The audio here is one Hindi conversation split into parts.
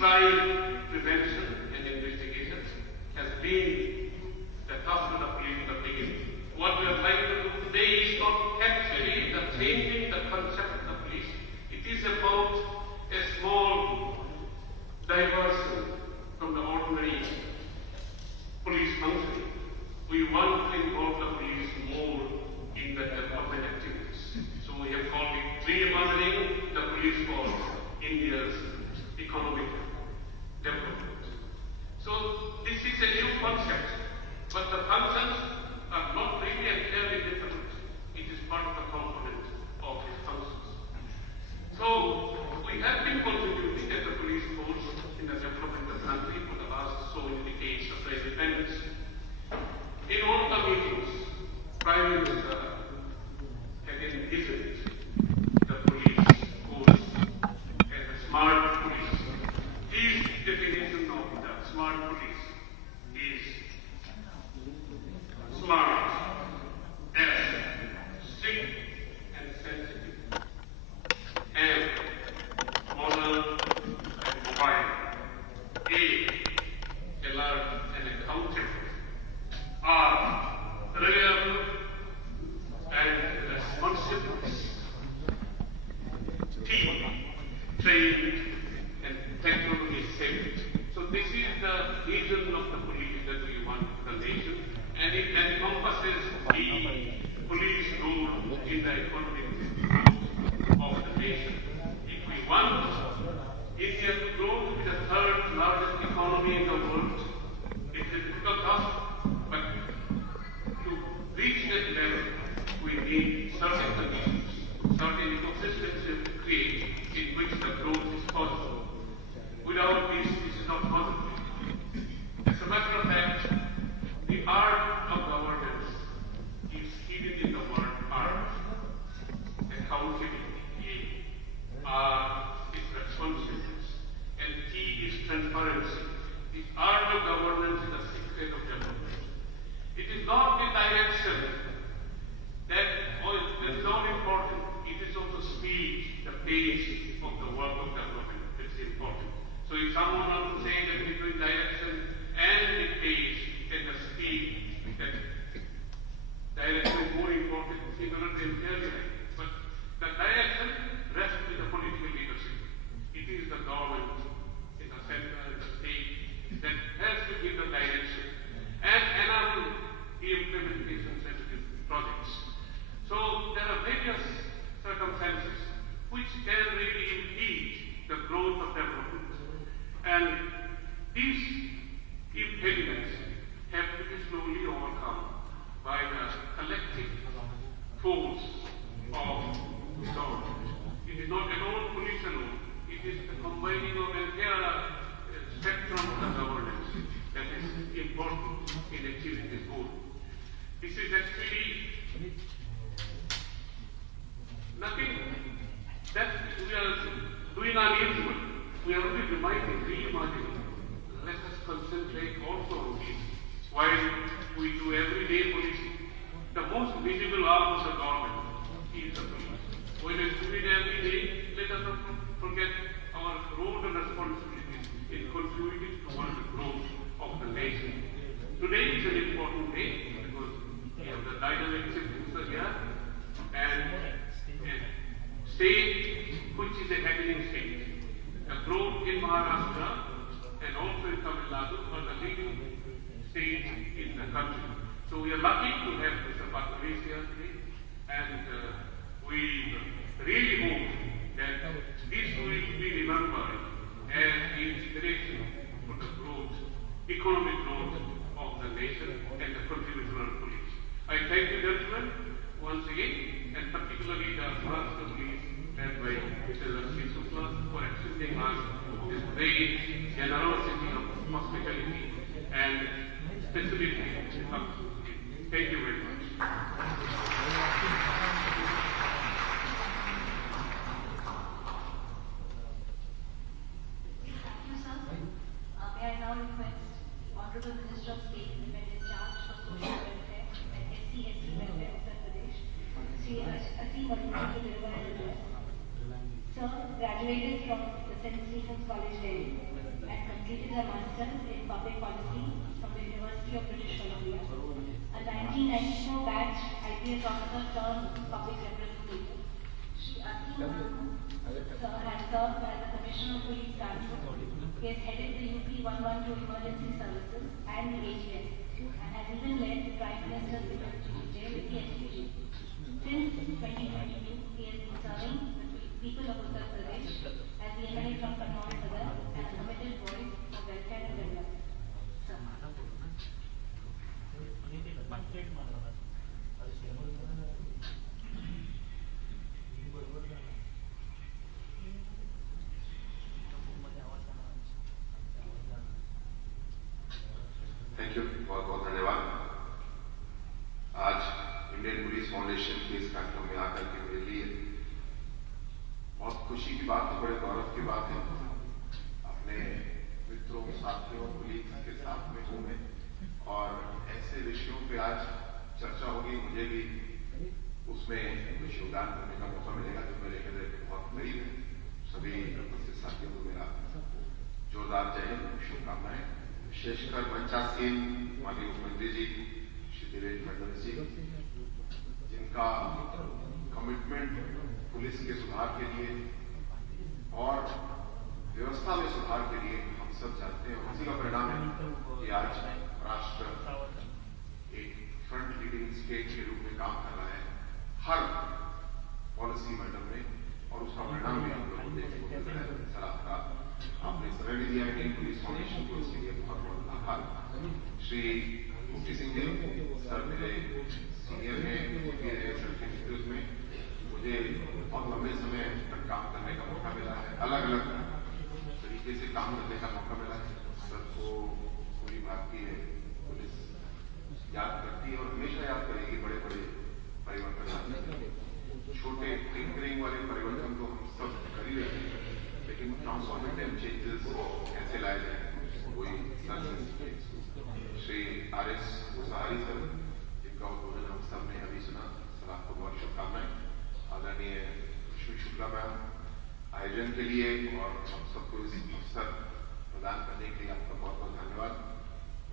crime prevention and investigations has been the task of the police in the beginning. What we are trying to do today is not actually the changing the concept of the police. It is about a small diversion from the ordinary police function. We want to involve the police more in the development activities. So we have called it reimagining the police for India's economic development. So this is a new concept, but the functions are not really entirely different. It is part of the component of its functions. So we have been contributing as a police force in the development of the country for the last so many decades of the independence. In all the meetings, Prime Minister had envisioned the police force as a smart police. His definition of the smart police is smart as strict and sensitive, and modern and mobile, alert and accountable, are reliable and responsible, trained and technology saved. So this is the vision of the police that we want for the nation, and it encompasses the police role in the economic growth of the nation. If we want India to grow to be the third largest economy in the world, it's a difficult task, but to reach that level, we need certain conditions, certain ecosystems to create in which the growth is possible. Without this is not possible. As a matter of fact, the art of governance is hidden in the word art. Accountability, is responsiveness, and T is transparency. The art of governance is the secret of development. It is not the direction that is not important. It is also speed, the pace of the work of development that is important. So if someone wants to say that between direction and the pace and the speed, that direction is more important, he will not entirely right. But the direction rests with the political leadership. It is the government in the center, in the state, that has to give the direction and enable the implementation sensitive projects. So there are various circumstances which can really impede the growth of development. And these impediments have to be slowly overcome by the collective force of government. It is not alone police alone. It is the combining of entire spectrum of the governance that is important in achieving this goal. This is actually nothing that we are doing unusual. We are only reimagining. Let us concentrate also on this. While we do everyday policing, the most visible arm of the government is the police. When we do it every day, let us not forget our role and responsibility in contributing towards the growth of the nation. Today is an important day because we have the dynamic systems here and state which is a happening state. The growth in Maharashtra and also in Tamil Nadu are the leading states in the country. So we are lucky to have Mr. Patnavis here today, and we really hope that this will be remembered as the inspiration for the growth, economic growth of the nation and the contribution of police. I thank you, gentlemen, once again, and particularly the Maharashtra police led by Mr. Lakshmi Shukla for accepting us this great generosity of hospitality and facility. Thank you very much. May I now request the Honorable Minister of State Independent Charge for Social Welfare and SC welfare of Uttar Pradesh, Sri Aseem Anuj to deliver बात तो बड़े गौरव की बात है, अपने मित्रों, साथियों, कलीग्स के साथ में हूँ मैं, और ऐसे विषयों पे आज चर्चा होगी, मुझे भी उसमें कुछ योगदान करने का मौका मिलेगा जो मेरे हृदय के बहुत करीब है। सभी उपस्थित साथियों को मेरा जोरदार जय हिंद, शुभकामनाएं। विशेषकर मंचासीन माननीय मुख्यमंत्री जी श्री देवेंद्र फडणवीस जी, जिनका कमिटमेंट पुलिस के सुधार के लिए और व्यवस्था में सुधार के लिए हम सब जानते हैं, और उसी का परिणाम है कि आज राष्ट्र एक फ्रंट लीडिंग स्टेट के रूप में काम कर रहा है हर पॉलिसी मैटर में, और उसका परिणाम भी हम लोग देखने को मिल रहा है। सर, आपका आपने समय भी दिया है पुलिस फाउंडेशन को, इसके लिए बहुत बहुत आभार। श्री मुफ्ती सिंह जी सर मेरे सीनियर हैं, सर के नेतृत्व में मुझे बहुत लंबे समय तक काम करने का मौका मिला है, अलग अलग तरीके से काम करने का मौका मिला है। सर को पूरी भारतीय पुलिस याद करती है और हमेशा याद करेगी। बड़े बड़े परिवर्तन आते हैं, छोटे टिंकरिंग वाले परिवर्तन को हम सब कर ही रहे हैं, लेकिन ट्रांसफॉर्मेटिव चेंजेस कैसे लाए जाए वही sir Shri RS Mushahary sir, जिनका उद्बोधन हम सब ने अभी सुना। सर, आपको बहुत शुभकामनाएं। आदरणीय श्री शुक्ला मैम, आयोजन के लिए और हम सबको इस अवसर प्रदान करने के लिए आपका बहुत बहुत धन्यवाद।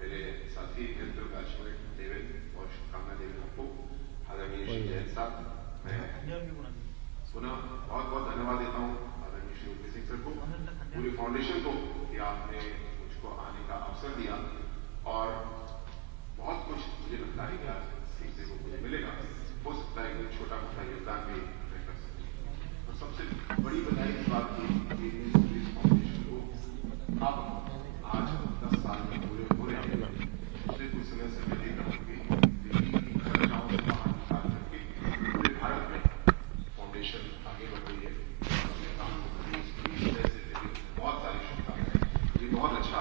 मेरे साथी मित्र बैचमेट देवेंद्र, बहुत शुभकामनाएं देवेंद्र आपको। आदरणीय श्री जैन साहब, मैं पुनः बहुत बहुत धन्यवाद देता हूँ आदरणीय श्री मुफ्ती सिंह सर को, पूरी फाउंडेशन को कि आपने मुझको आने का अवसर दिया, और बहुत कुछ मुझे लगता है कि आज सीखने को मुझे मिलेगा। हो सकता है कि छोटा मोटा योगदान भी मैं कर सकूँ। और सबसे बड़ी बधाई इस बात की कि पुलिस फाउंडेशन को अब आज 10 साल में पूरे हो रहे हैं। पिछले कुछ समय से पहले दिल्ली की घटनाओं से बाहर निकाल करके पूरे भारत में फाउंडेशन आगे बढ़ रही है। अपने काम को बहुत सारी शुभकामनाएं। ये बहुत अच्छा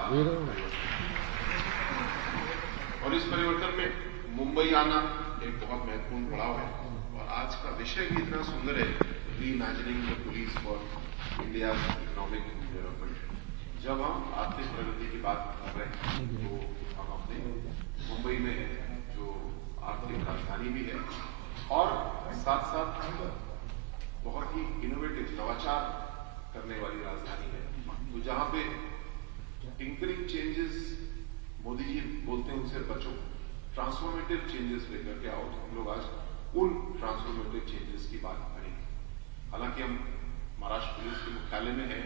और इस परिवर्तन में मुंबई आना एक बहुत महत्वपूर्ण पड़ाव है, और आज का विषय भी इतना सुंदर है, reimagining the police for India economic development. जब हम आर्थिक प्रगति की बात कर रहे हैं तो हम अपने मुंबई में जो आर्थिक राजधानी भी है और साथ साथ बहुत ही इनोवेटिव नवाचार करने वाली राजधानी है, तो जहां पे टिंकरिंग चेंजेस मोदी जी बोलते हैं उनसे बचो, ट्रांसफॉर्मेटिव चेंजेस लेकर के आओ। तो हम लोग आज उन ट्रांसफॉर्मेटिव चेंजेस की बात करेंगे। हालांकि हम महाराष्ट्र पुलिस के मुख्यालय में हैं,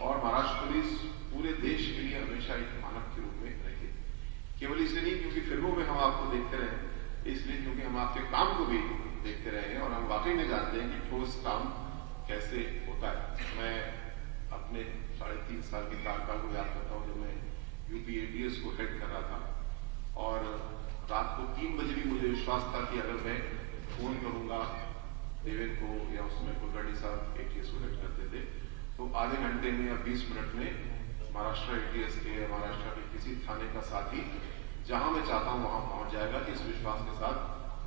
और महाराष्ट्र पुलिस पूरे देश के लिए हमेशा एक मानक के रूप में रही, केवल इसलिए नहीं क्योंकि फिल्मों में हम आपको देखते रहे, इसलिए क्योंकि हम आपके काम को भी देखते रहे हैं, और हम वाकई में जानते हैं कि ठोस काम कैसे होता है। मैं अपने 3.5 साल की कार्यकाल को याद करता हूँ, जब मैं UP ATS को हेड कर रहा था, और रात को 3 बजे भी मुझे विश्वास था कि अगर मैं फोन करूंगा देवेंद्र को, या उसमें कुलकर्णी साहब ATS को हेड करते थे, तो आधे घंटे में या 20 मिनट में महाराष्ट्र ATS के या महाराष्ट्र के किसी थाने का साथी जहां मैं चाहता हूं वहां पहुंच जाएगा। इस विश्वास के साथ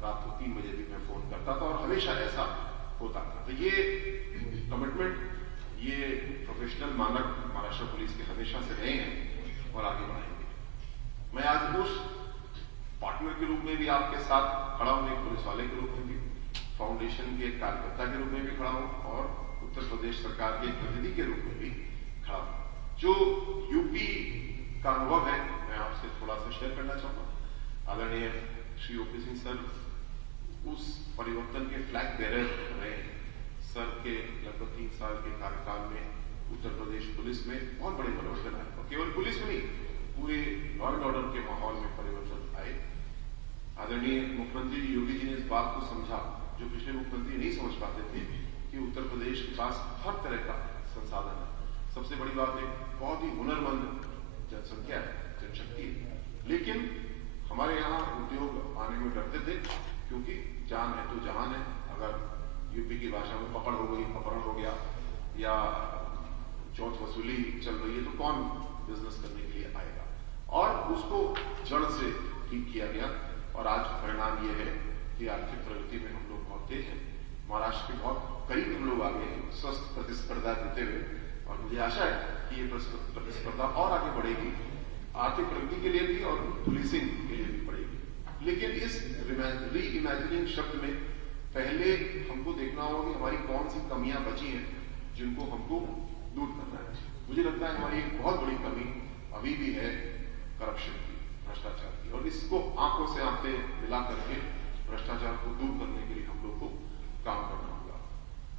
रात को 3 बजे भी मैं फोन करता था, और हमेशा ऐसा होता था। तो ये कमिटमेंट, ये प्रोफेशनल मानक महाराष्ट्र पुलिस के हमेशा से रहे हैं और आगे बढ़ाएंगे। मैं आज उस पार्टनर के रूप में भी आपके साथ खड़ा हूं, एक पुलिस वाले के रूप में भी, फाउंडेशन के एक कार्यकर्ता के रूप में भी खड़ा हूं, और उत्तर प्रदेश सरकार के प्रतिनिधि के रूप में भी खड़ा हूं। जो यूपी का अनुभव है मैं आपसे थोड़ा सा शेयर करना चाहूंगा। आदरणीय श्री OP सिंह सर उस परिवर्तन के फ्लैग बेरर रहे। सर के लगभग 3 साल के कार्यकाल में उत्तर प्रदेश पुलिस में बहुत बड़े परिवर्तन आए, और केवल पुलिस में नहीं, पूरे लॉ एंड ऑर्डर के माहौल में परिवर्तन आए। आदरणीय मुख्यमंत्री योगी जी ने इस बात को समझा जो पिछले मुख्यमंत्री नहीं समझ पाते थे, कि उत्तर प्रदेश के पास हर तरह का संसाधन है। सबसे बड़ी बात है, बहुत ही हुनरमंद जनसंख्या है, जनशक्ति है, लेकिन हमारे यहाँ उद्योग आने में डरते थे, क्योंकि जान है तो जहान है। अगर यूपी की भाषा में पकड़ हो गई, अपहरण हो गया, या चौथ वसूली चल रही है, तो कौन बिजनेस करने के लिए आएगा। और उसको जड़ से ठीक किया गया, और आज परिणाम ये है कि आर्थिक प्रगति में हम लोग बहुत तेज हैं। महाराष्ट्र के बहुत करीब हम लोग आ आगे स्वस्थ प्रतिस्पर्धा देते हुए, और मुझे आशा है कि ये प्रतिस्पर्धा और आगे बढ़ेगी, आर्थिक प्रगति के लिए भी और पुलिसिंग के लिए भी बढ़ेगी। लेकिन इस री इमेजिनिंग शब्द में पहले हमको देखना होगा कि हमारी कौन सी कमियां बची हैं जिनको हमको दूर करना है। मुझे लगता है हमारी एक बहुत बड़ी कमी अभी भी है करप्शन की, भ्रष्टाचार की, और इसको आंखों से आंखें मिला करके भ्रष्टाचार को दूर करने के लिए हम लोग को काम करना होगा।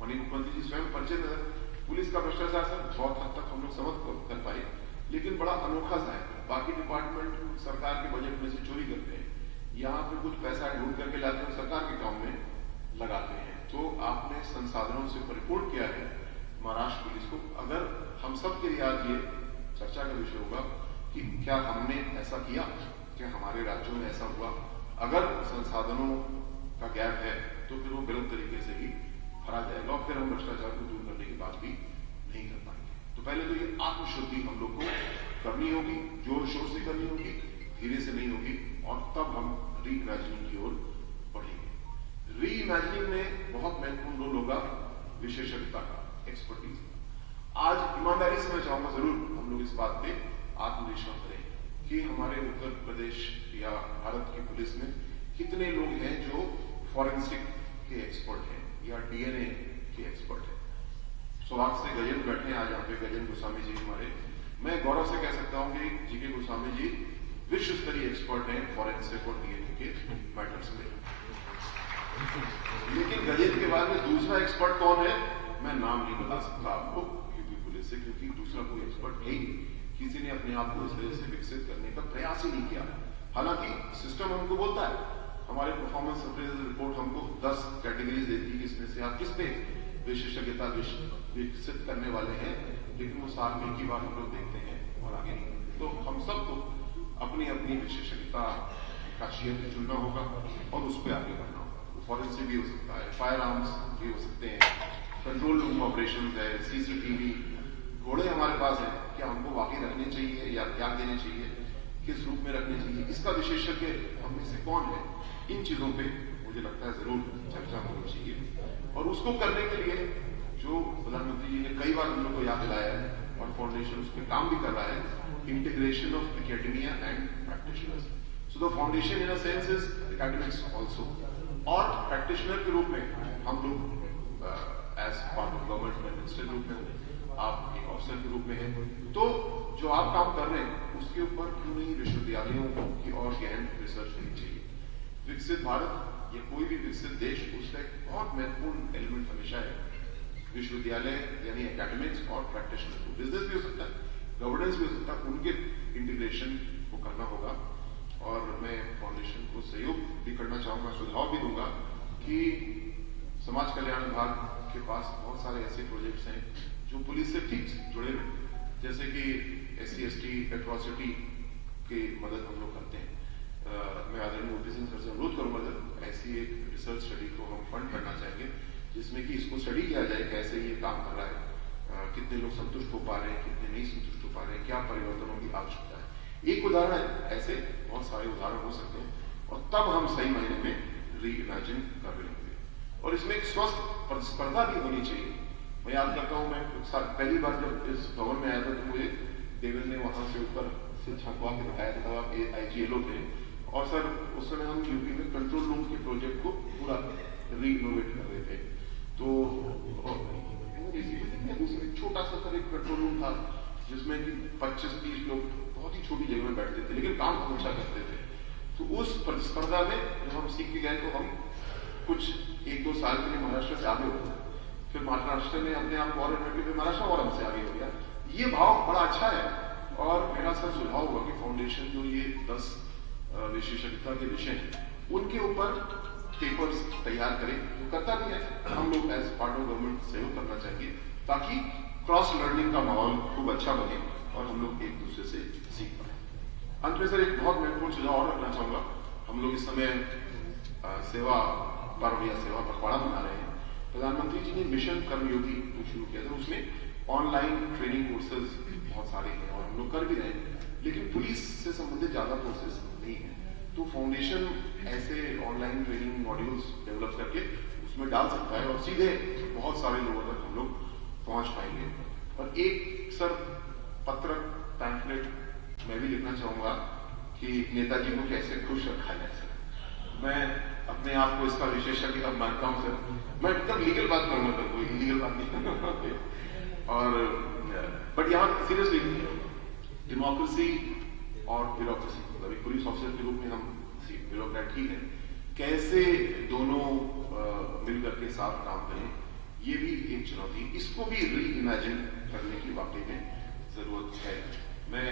माननीय मुख्यमंत्री जी स्वयं परिचय नजर पुलिस का भ्रष्टाचार सर बहुत हद तक हम लोग समझ कर पाए, लेकिन बड़ा अनोखा सा है। बाकी डिपार्टमेंट सरकार के बजट में से चोरी करते हैं, यहाँ पे कुछ पैसा ढूंढ करके लाते हैं, सरकार के काम में लगाते हैं। तो आपने संसाधनों से परिपूर्ण किया है महाराष्ट्र पुलिस को। अगर हम सब के लिए आज ये चर्चा का विषय होगा कि क्या हमने ऐसा किया, क्या हमारे राज्यों में ऐसा हुआ, अगर संसाधनों का गैप है तो फिर वो गलत तरीके से ही भरा जाएगा और फिर हम भ्रष्टाचार को दूर करने की बात भी नहीं कर पाएंगे। तो पहले तो ये आत्मशुद्धि हम लोग को करनी होगी, जोर शोर से करनी होगी, धीरे से नहीं होगी, और तब हम री इमेजिनिंग की ओर बढ़ेंगे। री इमेजिनिंग में बहुत महत्वपूर्ण रोल होगा विशेषज्ञता का, एक्सपर्टीज का। आज ईमानदारी से मैं चाहूंगा जरूर हम लोग इस बात पे आत्मनिरीक्षण करें कि हमारे उत्तर प्रदेश या भारत की पुलिस में कितने लोग हैं जो फॉरेंसिक के एक्सपर्ट हैं या डीएनए के एक्सपर्ट हैं। सौभाग्य से गजेंद्र बैठे हैं आज यहाँ पे, गजेंद्र गोस्वामी जी हमारे। मैं गौरव से कह सकता हूँ कि जीके गोस्वामी जी विश्व स्तरीय एक्सपर्ट हैं फॉरेंसिक और डीएनए के मैटर्स में। लेकिन गजेंद्र के बाद में दूसरा एक्सपर्ट कौन है, मैं नाम नहीं बता सकता आपको यूपी पुलिस से, क्योंकि दूसरा कोई एक्सपर्ट है ही नहीं। किसी ने अपने आप को इस तरह से विकसित करने का प्रयास ही नहीं किया। हालांकि सिस्टम हमको बोलता है, हमारे परफॉर्मेंस अप्रेजल रिपोर्ट हमको 10 कैटेगरीज देती है, इसमें से आप किस पे विशेषज्ञता विकसित करने वाले हैं, लेकिन वो साल में एक ही बार हम लोग देखते हैं और आगे नहीं। तो हम सबको अपनी अपनी विशेषज्ञता का क्षेत्र चुनना होगा और उस पर आगे बढ़ना होगा। फॉरेंसिक भी हो सकता है, फायर आर्म्स भी हो सकते हैं, कंट्रोल रूम ऑपरेशन है, सीसीटीवी, घोड़े हमारे पास है, क्या हमको वाकई रखने चाहिए या त्याग देने चाहिए, किस रूप में रखने चाहिए, इसका विशेषज्ञ हम में से कौन है, इन चीजों पे मुझे लगता है जरूर चर्चा होनी चाहिए। और उसको करने के लिए जो प्रधानमंत्री जी ने कई बार हम लोग को याद दिलाया है और फाउंडेशन उस पर काम भी कर रहा है, integration of academia and practitioners. So the foundation in a sense is academics also, और प्रैक्टिशनर के रूप में हम लोग as part of government minister के रूप में, आप एक ऑफिसर के रूप में हैं, तो जो आप काम कर रहे हैं उसके ऊपर क्यों नहीं विश्वविद्यालयों की और गहन रिसर्च होनी चाहिए। विकसित भारत या कोई भी विकसित देश, उसका एक बहुत महत्वपूर्ण एलिमेंट हमेशा है विश्वविद्यालय यानी एकेडमिक्स और प्रैक्टिशनर। बिजनेस भी हो सकता है, गवर्नेंस भी हो सकता है, उनके इंटीग्रेशन को करना होगा। और मैं फाउंडेशन को सहयोग भी करना चाहूंगा, सुझाव भी दूंगा कि समाज कल्याण विभाग के पास बहुत सारे ऐसे प्रोजेक्ट्स हैं जो पुलिस से ठीक जुड़े हुए, जैसे कि SC/ST एट्रॉसिटी की मदद हम लोग करते हैं। मैं आदरणीय OP सिंह सर से अनुरोध करूंगा सर, ऐसी एक रिसर्च स्टडी को हम फंड करना चाहेंगे जिसमें कि इसको स्टडी किया जाए कैसे ये काम कर रहा है, कितने लोग संतुष्ट हो पा रहे हैं, कितने नहीं संतुष्ट हो पा रहे हैं, क्या परिवर्तनों की आवश्यकता है। एक उदाहरण है, ऐसे बहुत सारे उदाहरण हो सकते हैं, और तब हम सही मायने में री इमेजिन कर रहे होंगे। और इसमें एक स्वस्थ प्रतिस्पर्धा भी होनी चाहिए। मैं याद करता हूँ, मैं पहली बार जब इस भवन में आया था तो मुझे देवेंद्र ने वहां से ऊपर से छकवा के दिखाया था, आप IGLO थे, और सर उस समय हम यूपी में कंट्रोल रूम के प्रोजेक्ट को पूरा री इनोवेट कर रहे थे। तो छोटा सा सर एक कंट्रोल रूम था जिसमें कि 25-30 लोग बहुत ही छोटी जगह में बैठते थे, लेकिन काम हमेशा करते थे। तो उस प्रतिस्पर्धा में जब हम सीख के गए तो हम कुछ 1-2 साल के लिए महाराष्ट्र से आगे हो गए, फिर महाराष्ट्र ने अपने आप को और महाराष्ट्र और हमसे आगे हो गया। ये भाव बड़ा अच्छा है, और मेरा सर सुझाव होगा कि फाउंडेशन जो ये 10 विशेषज्ञता के विषय हैं उनके ऊपर पेपर्स तैयार करें, करता भी है, हम लोग एज पार्ट ऑफ गवर्नमेंट सहयोग करना चाहिए ताकि क्रॉस लर्निंग का माहौल खूब अच्छा बने और हम लोग एक दूसरे से सीख पाए। अंत में सर एक बहुत महत्वपूर्ण सुझाव और रखना चाहूंगा। हम लोग इस समय सेवा पर्व या सेवा पखवाड़ा मना रहे हैं। प्रधानमंत्री जी ने मिशन कर्मयोगी शुरू किया था, उसमें ऑनलाइन ट्रेनिंग कोर्सेज बहुत सारे हैं और हम लोग कर भी रहे हैं, लेकिन पुलिस से संबंधित ज्यादा कोर्सेज नहीं है। तो फाउंडेशन ऐसे ऑनलाइन ट्रेनिंग मॉड्यूल्स डेवलप करके उसमें डाल सकता है और सीधे बहुत सारे लोगों तक हम लोग पहुंच पाएंगे। और एक सर पत्र पैम्फलेट मैं भी लिखना चाहूंगा कि नेताजी को कैसे खुश रखा जाए सर। मैं अपने आप को इसका विशेषज्ञ अब मानता हूं सर। मैं एकदम लीगल बात करूंगा सर, कोई इलीगल बात नहीं करूंगा। और बट यहाँ सीरियसली डेमोक्रेसी और ब्यूरोक्रेसी, मतलब एक पुलिस ऑफिसर के रूप में हम ब्यूरोक्रेट ही है, कैसे दोनों मिलकर के साथ काम करें, ये भी एक चुनौती, इसको भी री इमेजिन करने की वाकई में जरूरत है। मैं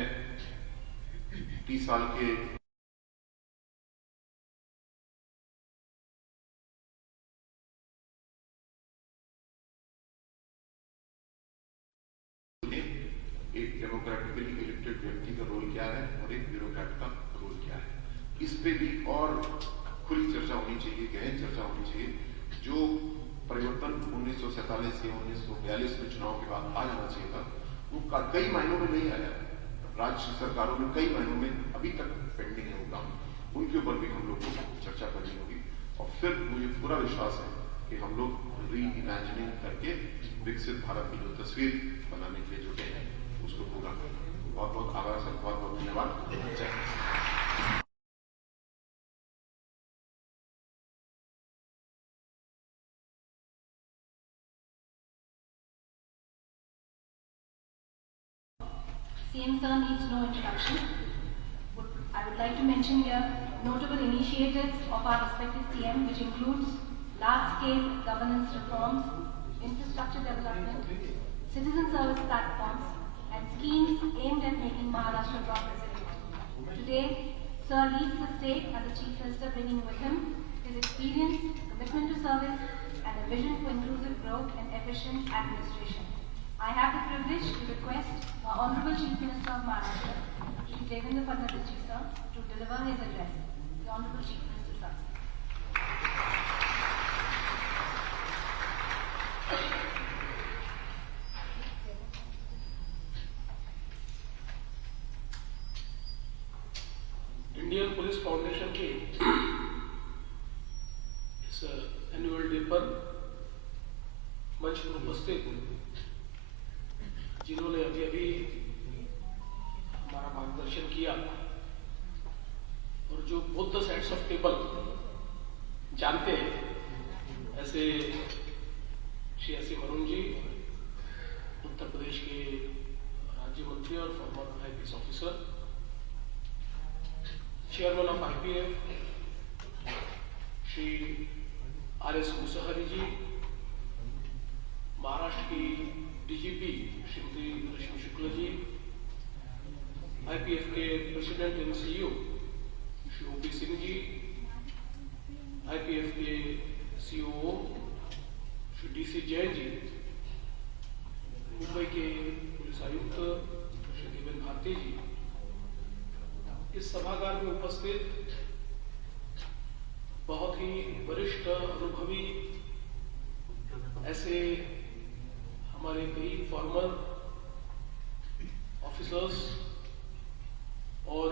30 साल के एक डेमोक्रेटिकली इलेक्टेड व्यक्ति का रोल क्या है और एक ब्यूरोक्रेट का रोल क्या है, इस पे भी और खुली चर्चा होनी चाहिए, गहन चर्चा होनी चाहिए। जो परिवर्तन 1947 से 1942 में चुनाव के बाद आ जाना चाहिए था, वो कई महीनों में नहीं आया। राज्य सरकारों में कई महीनों में अभी तक पेंडिंग है वो काम, उनके ऊपर भी हम लोग को चर्चा करनी होगी। और फिर मुझे पूरा विश्वास है कि हम लोग री इमेजिनिंग करके विकसित भारत की जो तस्वीर बनाने के लिए जुटे हैं उसको पूरा करें। बहुत बहुत आभार सर, बहुत बहुत धन्यवाद। जय Hind. CM sir needs no introduction. I would like to mention here notable initiatives of our respective CM, which includes large-scale governance reforms, infrastructure development, citizen service platforms, and schemes aimed at making Maharashtra job resilient. Today, Sir leads the state and the Chief Minister, bringing with him his experience, commitment to service, and a vision for inclusive growth and efficient administration. I have the privilege to request our Honorable Chief Minister of Maharashtra, Shri Devendra Fadnavis ji sir, to deliver his address. The Honorable Chief Minister sir. Indian police foundation के इस एनुअल डे पर मंच पर उपस्थित जिन्होंने अभी अभी हमारा मार्गदर्शन किया और जो both the sides of table जानते हैं, ऐसे श्री एस वरुण जी, उत्तर प्रदेश के राज्य मंत्री और former IPS officer, chairman of IPF Shri RS Musahari ji, Maharashtra की DGP श्रीमती रश्मि शुक्ला जी, IPF के president and CEO Shri OP Singh ji, IPF के COO श्री DC जैन जी, मुंबई के पुलिस आयुक्त श्री देवेंद्र भारती जी, इस सभागार में उपस्थित बहुत ही वरिष्ठ अनुभवी ऐसे हमारे कई फॉर्मर ऑफिसर्स और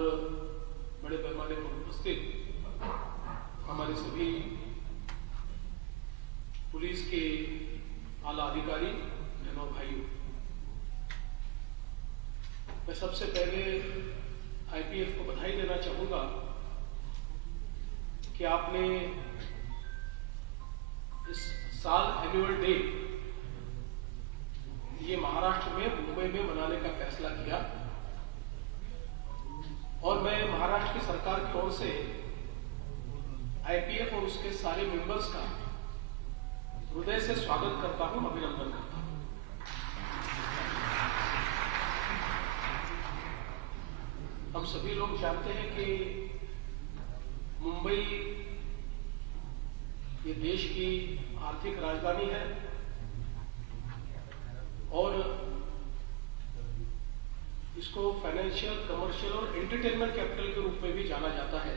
बड़े पैमाने पर उपस्थित हमारे सभी पुलिस के आला अधिकारी, बहनों भाइयों, मैं सबसे पहले IPF को बधाई देना चाहूंगा कि आपने इस साल एनुअल डे ये महाराष्ट्र में मुंबई में मनाने का फैसला किया और मैं महाराष्ट्र की सरकार की ओर से IPF और उसके सारे मेंबर्स का हृदय से स्वागत करता हूं, अभिनंदन करता हूं। हम सभी लोग जानते हैं कि मुंबई ये देश की आर्थिक राजधानी है और इसको फाइनेंशियल, कमर्शियल और एंटरटेनमेंट कैपिटल के रूप में भी जाना जाता है।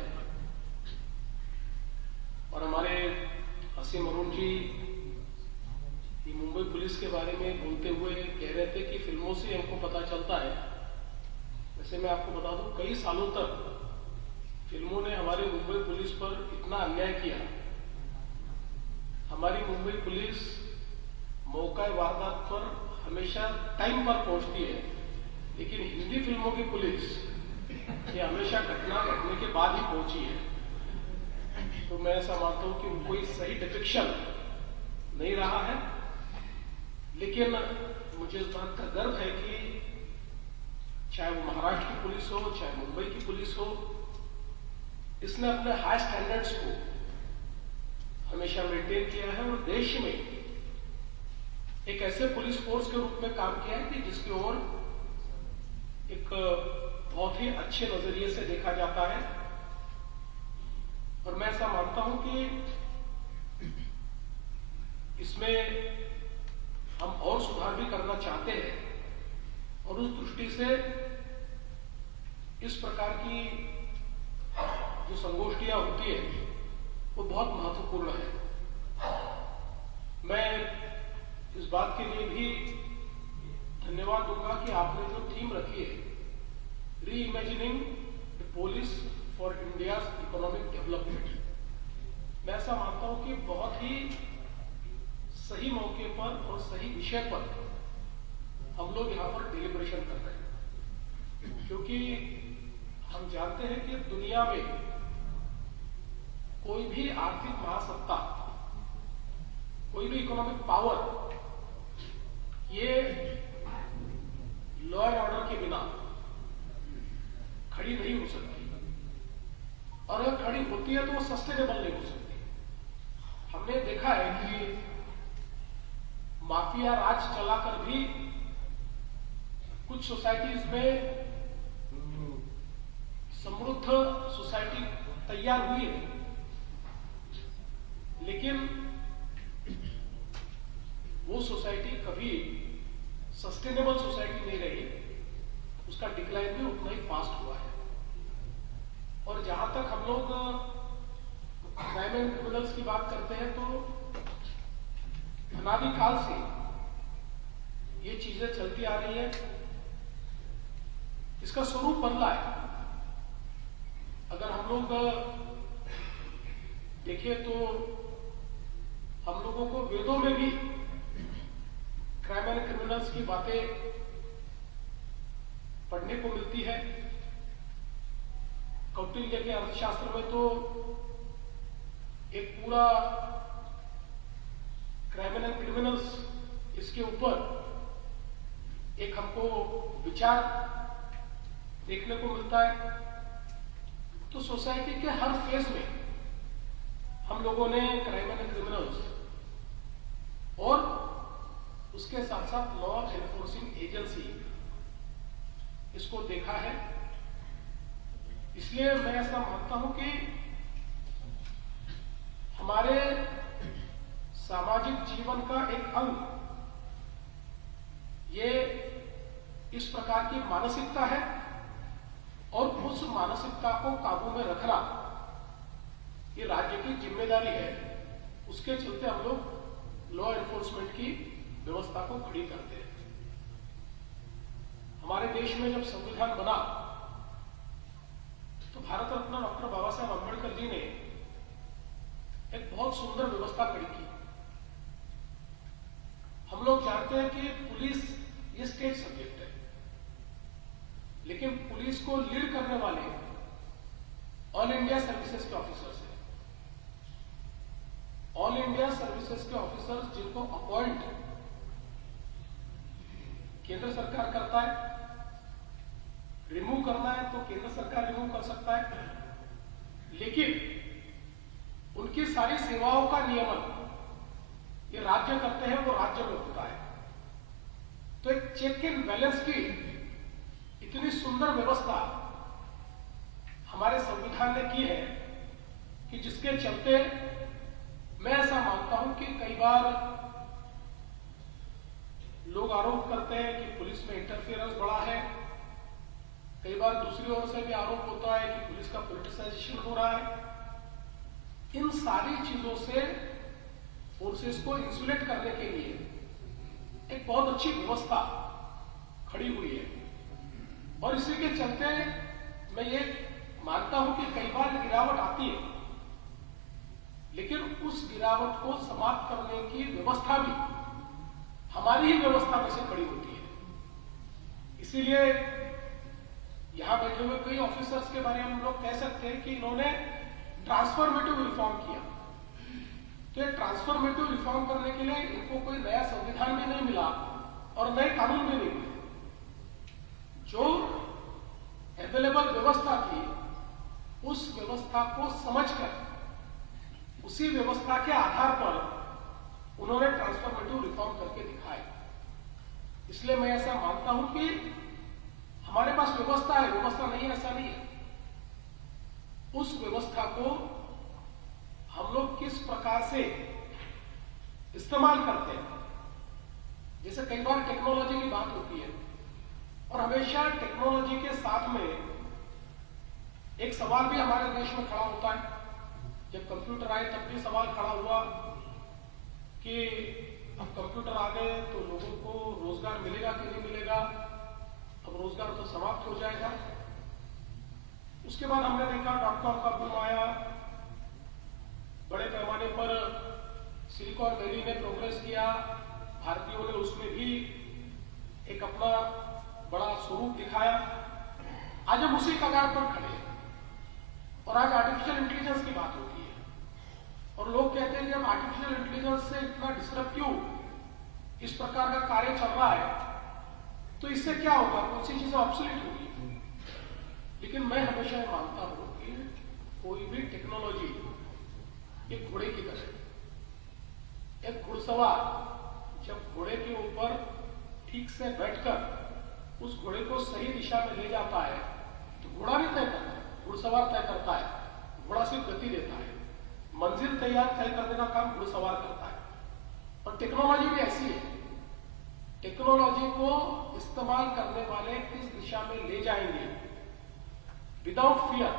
और हमारे असीम अरुण जी ये मुंबई पुलिस के बारे में बोलते हुए कह रहे थे कि फिल्मों से हमको पता चलता है। वैसे मैं आपको बता दूं, कई सालों तक फिल्मों ने हमारे मुंबई पुलिस पर इतना अन्याय किया, हमारी मुंबई पुलिस मौका वारदात पर हमेशा टाइम पर पहुंचती है, लेकिन हिंदी फिल्मों की पुलिस ये हमेशा घटना घटने के बाद ही पहुंची है। तो मैं ऐसा मानता हूं कि कोई सही डिपिक्शन नहीं रहा है, लेकिन मुझे इस बात का गर्व है कि चाहे वो महाराष्ट्र की पुलिस हो, चाहे मुंबई की पुलिस हो, इसने अपने हाई स्टैंडर्ड्स को हमेशा मेंटेन किया है और देश में एक ऐसे पुलिस फोर्स के रूप में काम किया है कि जिसकी ओर एक बहुत ही अच्छे नजरिए से देखा जाता है। और मैं ऐसा मानता हूं कि इसमें हम और सुधार भी करना चाहते हैं और उस दृष्टि से इस प्रकार की जो संगोष्ठियां होती है वो बहुत महत्वपूर्ण है। मैं इस बात के लिए भी धन्यवाद दूंगा कि आपने जो थीम रखी है, री imagining the police for India's economic development, मैं ऐसा मानता हूं कि बहुत ही सही मौके पर और सही विषय पर हम लोग यहां पर डिलिब्रेशन कर रहे हैं, क्योंकि हम जानते हैं कि दुनिया में कोई भी आर्थिक महासत्ता, कोई भी इकोनॉमिक पावर, ये लॉ एंड ऑर्डर के बिना खड़ी नहीं हो सकती, और अगर खड़ी होती है तो वो सस्टेनेबल नहीं हो सकती। हमने देखा है कि माफिया राज चलाकर भी कुछ सोसाइटीज में समृद्ध सोसाइटी तैयार हुई है, लेकिन वो सोसाइटी कभी सस्टेनेबल सोसाइटी नहीं रही, उसका डिक्लाइन भी उतना ही फास्ट हुआ है। और जहां तक हम लोग क्राइम एंड क्रिमिनल्स की बात करते हैं तो अनादिकाल से ये चीजें चलती आ रही है, इसका स्वरूप बदला है। अगर हम लोग देखें तो हम लोगों को वेदों में भी क्राइम एंड क्रिमिनल्स की बातें पढ़ने को मिलती है। कौटिल्य के अर्थशास्त्र में तो एक पूरा क्राइम एंड क्रिमिनल्स इसके ऊपर एक हमको विचार देखने को मिलता है। तो सोसाइटी के हर फेज में हम लोगों ने क्राइम एंड क्रिमिनल्स और उसके साथ साथ लॉ एनफोर्सिंग एजेंसी इसको देखा है। इसलिए मैं ऐसा मानता हूं कि हमारे सामाजिक जीवन का एक अंग ये इस प्रकार की मानसिकता है, और उस मानसिकता को काबू में रखना ये राज्य की जिम्मेदारी है। उसके चलते हम लोग लॉ एनफोर्समेंट की व्यवस्था को खड़ी करते हैं। हमारे देश में जब संविधान बना तो भारत रत्न डॉक्टर बाबा साहेब अम्बेडकर जी ने एक बहुत सुंदर व्यवस्था खड़ी की। हम लोग जानते हैं कि पुलिस ये स्टेट सब्जेक्ट है, लेकिन पुलिस को लीड करने वाले ऑल इंडिया सर्विसेज के ऑफिसर्स हैं। ऑल इंडिया सर्विसेज के ऑफिसर्स जिनको अपॉइंट केंद्र सरकार करता है, रिमूव करना है तो केंद्र सरकार रिमूव कर सकता है, लेकिन उनकी सारी सेवाओं का नियमन ये राज्य करते हैं, वो राज्य में होता है। तो एक चेक एंड बैलेंस की इतनी सुंदर व्यवस्था हमारे संविधान ने की है कि जिसके चलते मैं ऐसा मानता हूं कि कई बार लोग आरोप करते हैं कि पुलिस में इंटरफेरेंस बढ़ा है, कई बार दूसरी ओर से भी आरोप होता है कि पुलिस का पॉलिटिसाइजेशन हो रहा है। इन सारी चीजों से फोर्सेस को इंसुलेट करने के लिए एक बहुत अच्छी व्यवस्था खड़ी हुई है, और इसी के चलते मैं ये मानता हूं कि कई बार गिरावट आती है, लेकिन उस गिरावट को समाप्त करने की व्यवस्था भी हमारी ही व्यवस्था में से खड़ी होती है। इसीलिए यहां बैठे हुए कई ऑफिसर्स के बारे में हम लोग कह सकते हैं कि इन्होंने ट्रांसफॉर्मेटिव रिफॉर्म किया। तो ये ट्रांसफॉर्मेटिव रिफॉर्म करने के लिए इनको कोई नया संविधान भी नहीं मिला और नए कानून भी नहीं मिले। जो अवेलेबल व्यवस्था थी उस व्यवस्था को समझकर उसी व्यवस्था के आधार पर उन्होंने ट्रांसफॉर्मेटिव रिफॉर्म करके दिखाए। इसलिए मैं ऐसा मानता हूं कि हमारे पास व्यवस्था है, व्यवस्था नहीं है ऐसा नहीं है। उस व्यवस्था को हम लोग किस प्रकार से इस्तेमाल करते हैं, जैसे कई बार टेक्नोलॉजी की बात होती है और हमेशा टेक्नोलॉजी के साथ में एक सवाल भी हमारे देश में खड़ा होता है। जब कंप्यूटर आए तब भी सवाल खड़ा हुआ कि अब कंप्यूटर आ गए तो लोगों को रोजगार मिलेगा कि नहीं मिलेगा, अब रोजगार तो समाप्त हो जाएगा। उसके बाद हमने देखा .com का बूम आया, बड़े पैमाने पर सिलिकॉन वैली ने प्रोग्रेस किया, भारतीयों ने उसमें भी एक अपना बड़ा स्वरूप दिखाया। आज हम उसी कगार पर खड़े हैं और आज आर्टिफिशियल इंटेलिजेंस की बात होती है और लोग कहते हैं कि अब आर्टिफिशियल इंटेलिजेंस से इतना डिस्ट्रप्टिव इस प्रकार का कार्य चल रहा है तो इससे क्या होगा, कौन सी चीजें ऑब्सोलीट होगी। लेकिन मैं हमेशा ये मानता हूं कि कोई भी टेक्नोलॉजी एक घोड़े की तरह, एक घुड़सवार जब घोड़े के ऊपर ठीक से बैठकर उस घोड़े को सही दिशा में ले जाता है तो घोड़ा नहीं तय करता, घुड़सवार तय करता है। घोड़ा सिर्फ गति देता है, मंजिल तय करने का काम घुड़सवार करता है। और टेक्नोलॉजी भी ऐसी है, टेक्नोलॉजी को इस्तेमाल करने वाले किस दिशा में ले जाएंगे विदाउट फियर,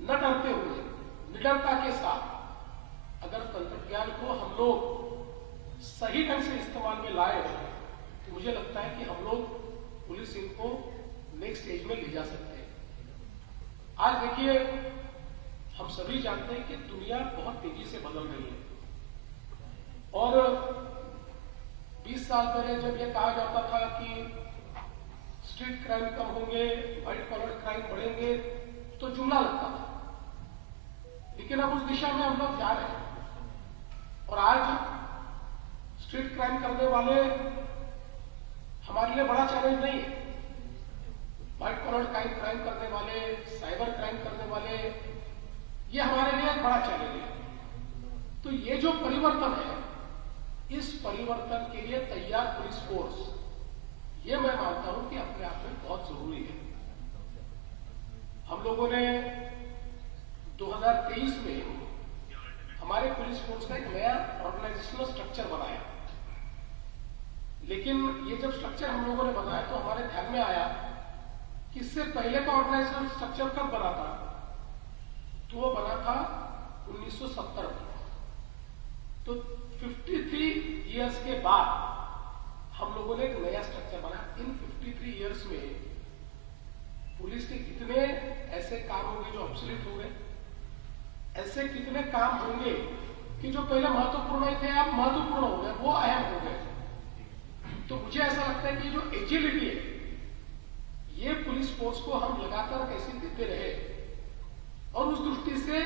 न डरते हुए, निडरता के साथ अगर तंत्रज्ञान को हम लोग सही ढंग से इस्तेमाल में लाए तो मुझे लगता है कि हम लोग पुलिसिंग को नेक्स्ट स्टेज में ले जा सकते हैं। आज देखिए, हम सभी जानते हैं कि दुनिया बहुत तेजी से बदल रही है और 20 साल पहले जब यह कहा जाता था कि स्ट्रीट क्राइम कम होंगे, व्हाइट कॉलर क्राइम बढ़ेंगे, तो जुमला लगता था। लेकिन अब उस दिशा में हम लोग जा रहे हैं और आज स्ट्रीट क्राइम करने वाले हमारे लिए बड़ा चैलेंज नहीं है। व्हाइट कॉलर क्राइम करने वाले, साइबर क्राइम करने वाले, ये हमारे लिए एक बड़ा चैलेंज है। तो ये जो परिवर्तन है, इस परिवर्तन के लिए तैयार पुलिस फोर्स, ये मैं मानता हूं कि अपने आप में बहुत जरूरी है। हम लोगों ने 2023 में हमारे पुलिस फोर्स का एक नया ऑर्गेनाइजेशनल स्ट्रक्चर बनाया, लेकिन ये जब स्ट्रक्चर हम लोगों ने बनाया तो हमारे ध्यान में आया कि इससे पहले का ऑर्गेनाइजेशनल स्ट्रक्चर कब बना था, तो वो बना था 1970 में। तो 53 इयर्स के बाद हम लोगों ने एक नया स्ट्रक्चर बनाया। इन 53 इयर्स में पुलिस के कितने ऐसे काम होंगे जो ऑब्सोलीट हो गए, ऐसे कितने काम होंगे कि जो पहले महत्वपूर्ण नहीं थे अब महत्वपूर्ण हो गए, वो अहम हो गए। तो मुझे ऐसा लगता है कि जो एजिलिटी है, ये पुलिस फोर्स को हम लगातार कैसे देते रहे और उस दृष्टि से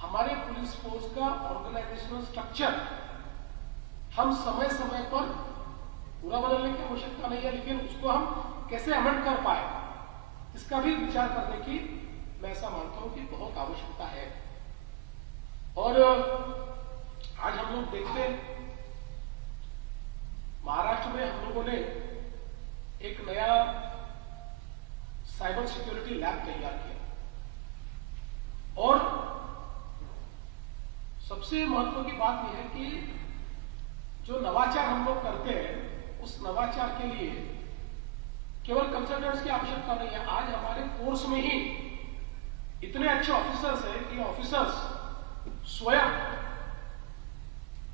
हमारे पुलिस फोर्स का ऑर्गेनाइजेशनल स्ट्रक्चर हम समय समय पर पूरा बदलने की आवश्यकता नहीं है, लेकिन उसको हम कैसे अमेंड कर पाए इसका भी विचार करने की मैं ऐसा मानता हूं कि बहुत आवश्यकता है। और आज हम लोग देखते हैं महाराष्ट्र में हम लोगों ने एक नया साइबर सिक्योरिटी लैब तैयार किया और सबसे महत्व की बात यह है कि जो नवाचार हम लोग करते हैं उस नवाचार के लिए केवल कंसल्टेंट्स की आवश्यकता नहीं है। आज हमारे फोर्स में ही इतने अच्छे ऑफिसर्स हैं कि ऑफिसर्स स्वयं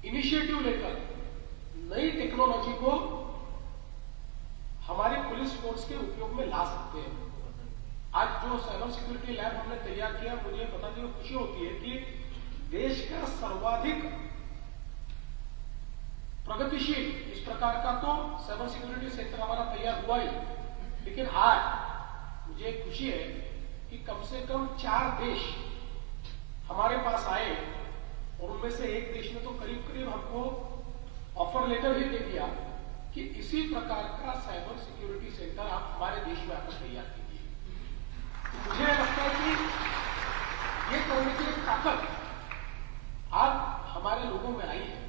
इनिशिएटिव लेकर नई टेक्नोलॉजी को हमारी पुलिस फोर्स के उपयोग में ला सकते हैं। आज जो साइबर सिक्योरिटी लैब हमने तैयार किया, मुझे बताते हुए खुशी होती है कि प्रगतिशील इस प्रकार का तो साइबर सिक्योरिटी सेक्टर हमारा तैयार हुआ ही, लेकिन आज मुझे खुशी है कि कम से कम 4 देश हमारे पास आए और उनमें से एक देश ने तो करीब करीब हमको ऑफर लेटर ही दे दिया कि इसी प्रकार का साइबर सिक्योरिटी सेंटर आप हमारे देश में आकर तैयार कीजिए। तो मुझे लगता है कि ये करने की एक ताकत आज हमारे लोगों में आई है।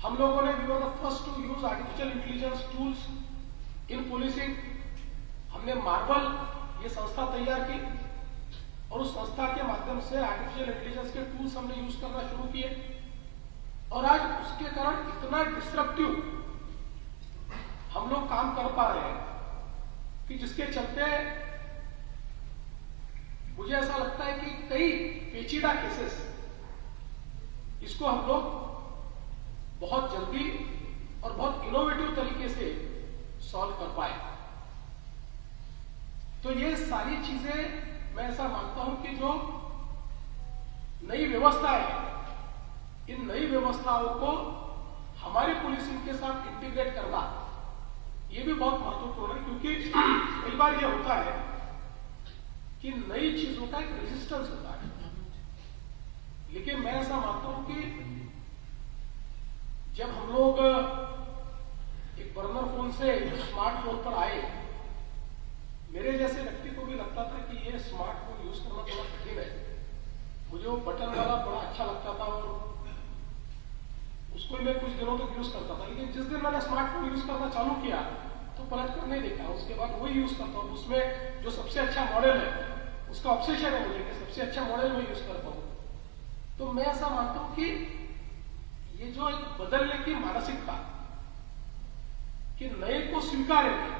हम लोगों ने we were the first to use artificial intelligence tools in policing. हमने मार्बल ये संस्था तैयार की और उस संस्था के माध्यम से आर्टिफिशियल इंटेलिजेंस के टूल्स हमने यूज करना शुरू किए और आज उसके कारण इतना डिस्ट्रप्टिव हम लोग काम कर पा रहे हैं कि जिसके चलते मुझे ऐसा लगता है कि कई पेचीदा केसेस इसको हम लोग बहुत जल्दी और बहुत इनोवेटिव तरीके से सॉल्व कर पाए। तो ये सारी चीजें मैं ऐसा मानता हूं कि जो नई व्यवस्थाएं हैं, इन नई व्यवस्थाओं को हमारी पुलिसिंग के साथ इंटीग्रेट करना ये भी बहुत महत्वपूर्ण है, क्योंकि कई बार ये होता है कि नई चीजों का एक रेजिस्टेंस होता है। लेकिन मैं ऐसा मानता हूं कि जब हम लोग एक बर्नर फोन से स्मार्टफोन पर आए, मेरे जैसे व्यक्ति को भी लगता था कि ये स्मार्टफोन यूज करना थोड़ा कठिन है। मुझे वो बटन वाला बड़ा अच्छा लगता था और उसको मैं कुछ दिनों तक यूज करता था। लेकिन जिस दिन मैंने स्मार्टफोन यूज करना चालू किया तो पलट कर नहीं देखा, उसके बाद वही यूज करता हूँ। उसमें जो सबसे अच्छा मॉडल है उसका ऑब्सेशन है मुझे कि सबसे अच्छा मॉडल में यूज करता हूँ। तो मैं ऐसा मानता हूँ कि ये जो एक बदलने की मानसिकता कि नए को स्वीकारेंगे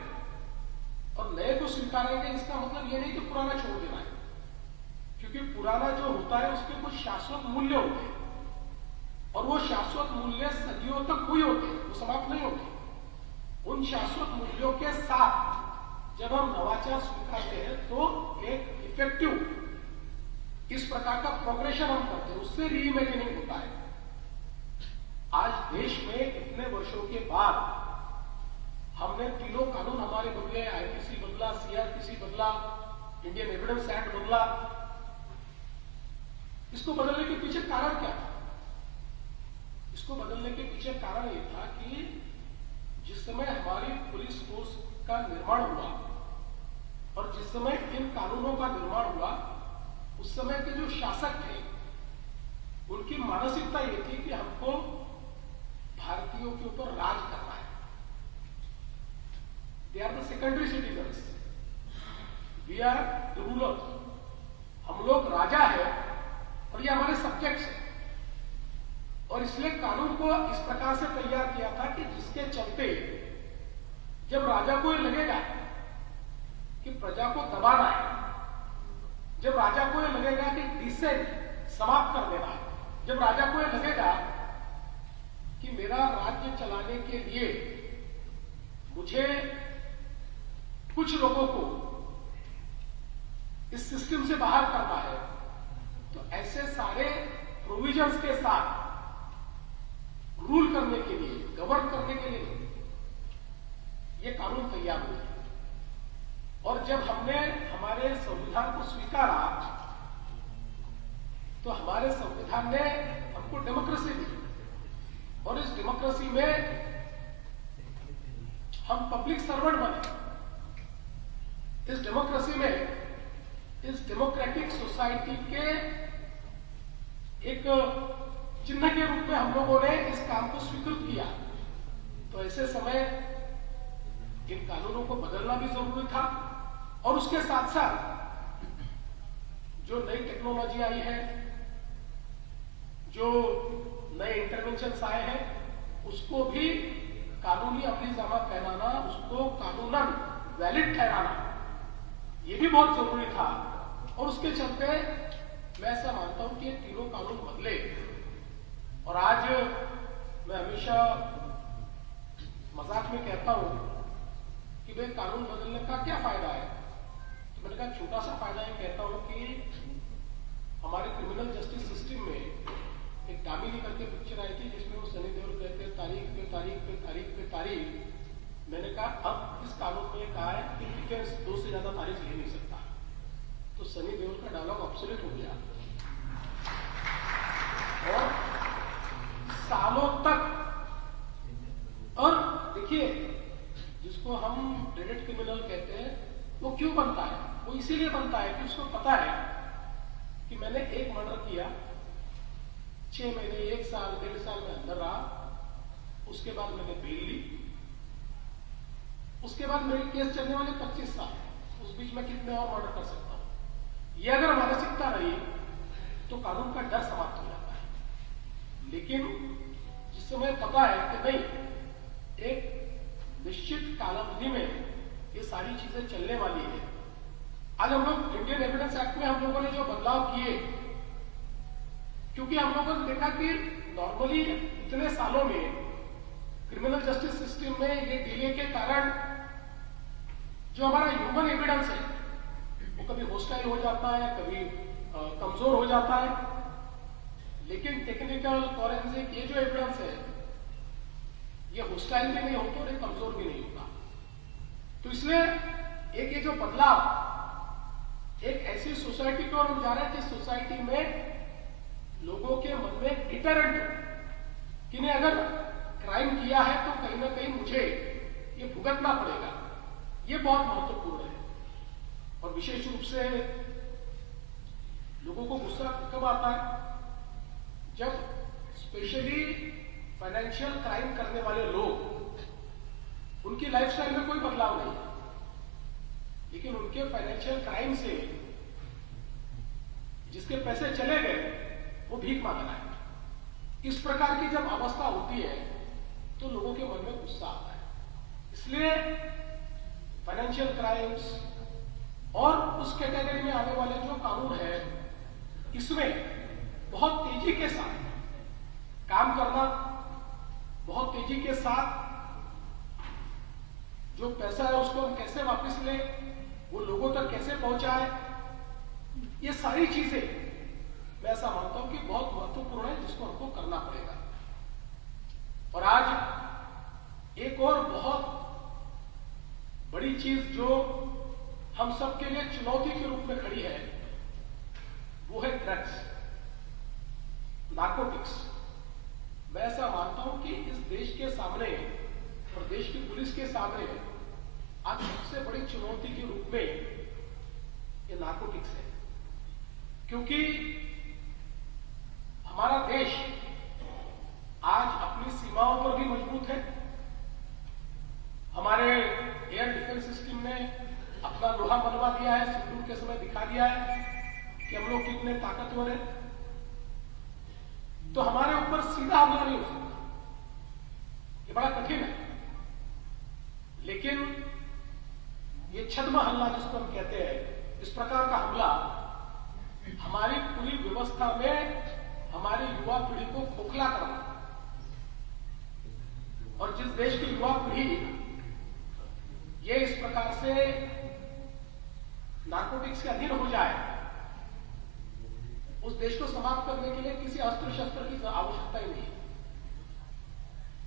और नए को स्वीकारेंगे, इसका मतलब ये नहीं कि पुराना छोड़ देना है, क्योंकि पुराना जो होता है उसके कुछ शाश्वत मूल्य होते हैं और वो शाश्वत मूल्य सदियों तक हुए होते हैं, वो समाप्त नहीं होते। उन शाश्वत मूल्यों के साथ जब हम नवाचार स्वीकारते हैं तो एक इफेक्टिव इस प्रकार का प्रोग्रेशन हम करते हैं, उससे रीइमेजिनिंग होता है। आज देश में इतने वर्षों के बाद हमने तीनों कानून हमारे बदले, आईपीसी बदला, सीआरपीसी बदला, इंडियन एविडेंस एक्ट बदला। इसको बदलने के पीछे कारण क्या था? इसको बदलने के पीछे कारण ये था कि जिस समय हमारी पुलिस फोर्स का निर्माण हुआ और जिस समय इन कानूनों का निर्माण हुआ, उस समय के जो शासक थे उनकी मानसिकता ये थी कि हमको भारतीयों के ऊपर राज करना है। They are the secondary citizens, we are the rulers. हम लोग राजा है और ये हमारे सब्जेक्ट्स हैं। और इसलिए कानून को इस प्रकार से तैयार किया था कि जिसके चलते जब राजा को ये लगेगा कि प्रजा को दबाना है, जब राजा को ये लगेगा कि डिसेंट समाप्त कर देना है, जब राजा को ये लगेगा कि मेरा राज्य चलाने के लिए मुझे कुछ लोगों को इस सिस्टम से बाहर करना है, तो ऐसे सारे प्रोविजंस के साथ रूल करने के लिए, गवर्न करने के लिए ये कानून तैयार हुए। और जब हमने हमारे संविधान को स्वीकारा तो हमारे संविधान ने हमको डेमोक्रेसी दी और इस डेमोक्रेसी में हम पब्लिक सर्वेंट बने। इस डेमोक्रेसी में, इस डेमोक्रेटिक सोसाइटी के एक चिन्ह के रूप में हम लोगों ने इस काम को स्वीकृत किया। तो ऐसे समय इन कानूनों को बदलना भी जरूरी था और उसके साथ साथ जो नई टेक्नोलॉजी आई है, जो नए इंटरवेंशंस आए हैं, उसको भी कानूनी अमलीजामा पहनाना, उसको कानूनन वैलिड ठहराना, ये भी बहुत जरूरी था। और उसके चलते मैं ऐसा मानता हूं कि तीनों कानून बदले। और आज मैं हमेशा मजाक में कहता हूं कि भाई कानून बदलने का क्या फायदा है? तो मैंने कहा छोटा सा फायदा ये कहता हूं कि हमारे क्रिमिनल जस्टिस सिस्टम में एक दामिनी करके पिक्चर आई थी जिसमें वो सनी देओल कहते हैं तारीख क्यों बनता है? वो इसीलिए बनता है कि उसको पता है कि मैंने एक मर्डर किया, 6 महीने, 1 साल, 1.5 साल में अंदर रहा, उसके बाद मैंने बेल ली, उसके बाद मेरे केस चलने वाले 25 साल, उस बीच में कितने और मर्डर कर सकता हूं। ये अगर मानसिकता रही तो कानून का डर समाप्त हो जाता है। लेकिन जिस समय पता है कि नहीं, एक निश्चित कालावधि में ये सारी चीजें चलने वाली है। आज हम लोग इंडियन एविडेंस एक्ट में हम लोगों ने जो बदलाव किए, क्योंकि हम लोगों ने देखा कि नॉर्मली इतने सालों में क्रिमिनल जस्टिस सिस्टम में ये डिले के कारण जो हमारा ह्यूमन एविडेंस है वो कभी होस्टाइल हो जाता है, कभी कमजोर हो जाता है। लेकिन टेक्निकल फॉरेंसिक ये जो एविडेंस है ये होस्टाइल भी नहीं होता और ये कमजोर भी नहीं होता। तो इसलिए एक ये जो बदलाव, एक ऐसी सोसाइटी की ओर हम जा रहे हैं जिस सोसाइटी में लोगों के मन में डिटरेंट हो कि नहीं, अगर क्राइम किया है तो कहीं ना कहीं मुझे ये भुगतना पड़ेगा। ये बहुत महत्वपूर्ण है। और विशेष रूप से लोगों को गुस्सा कब आता है? जब स्पेशली फाइनेंशियल क्राइम करने वाले लोग, उनकी लाइफस्टाइल में कोई बदलाव नहीं है, लेकिन उनके फाइनेंशियल क्राइम से जिसके पैसे चले गए वो भीख मांग रहा है। इस प्रकार की जब अवस्था होती है तो लोगों के मन में गुस्सा आता है। इसलिए फाइनेंशियल क्राइम्स और उस कैटेगरी में आने वाले जो कानून है, इसमें बहुत तेजी के साथ काम करना, बहुत तेजी के साथ जो पैसा है उसको हम कैसे वापस लें, वो लोगों तक कैसे पहुंचाए, ये सारी चीजें मैं ऐसा मानता हूं कि बहुत महत्वपूर्ण है, जिसको हमको करना पड़ेगा। और आज एक और बहुत बड़ी चीज जो हम सबके लिए चुनौती के रूप में खड़ी है, वो है ड्रग्स, नार्कोटिक्स। मैं ऐसा मानता हूं कि इस देश के सामने और देश की पुलिस के सामने आज सबसे बड़ी चुनौती के रूप में ये नार्कोटिक्स है। क्योंकि हमारा देश आज अपनी सीमाओं पर भी मजबूत है। हमारे एयर डिफेंस सिस्टम ने अपना लोहा मनवा दिया है, सिंदूर के समय दिखा दिया है कि हम लोग कितने ताकतवर हैं। तो हमारे ऊपर सीधा हमला नहीं हो सकता, ये बड़ा कठिन है। लेकिन ये छद्म हमला जिसको हम कहते हैं, इस प्रकार का हमला हमारी पूरी व्यवस्था में हमारी युवा पीढ़ी को खोखला करना, और जिस देश की युवा पीढ़ी ये इस प्रकार से नार्कोटिक्स के अधीन हो जाए, उस देश को समाप्त करने के लिए किसी अस्त्र शस्त्र की आवश्यकता ही नहीं।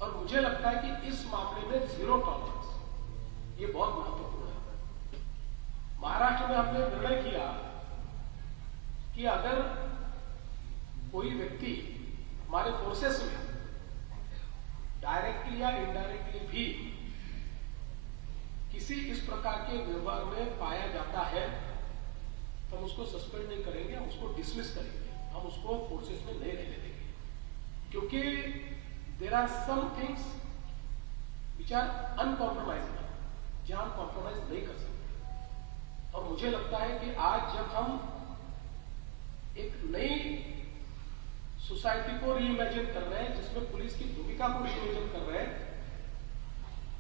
और मुझे लगता है कि इस मामले में जीरो टॉलरेंस ये बहुत महत्वपूर्ण है। महाराष्ट्र में हमने निर्णय किया कि अगर कोई व्यक्ति हमारे फोर्सेस में डायरेक्टली या इनडायरेक्टली भी किसी इस प्रकार के व्यवहार में पाया जाता है तो हम उसको सस्पेंड नहीं करेंगे, हम उसको डिसमिस करेंगे, हम उसको फोर्सेस में नहीं रहने देंगे। क्योंकि there are some things which are uncompromisable, जहां हम कॉम्प्रोमाइज नहीं कर सकते। और मुझे लगता है कि आज जब हम एक नई सोसाइटी को रीइमेजिन कर रहे हैं, जिसमें पुलिस की भूमिका को रीइमेजिन कर रहे हैं,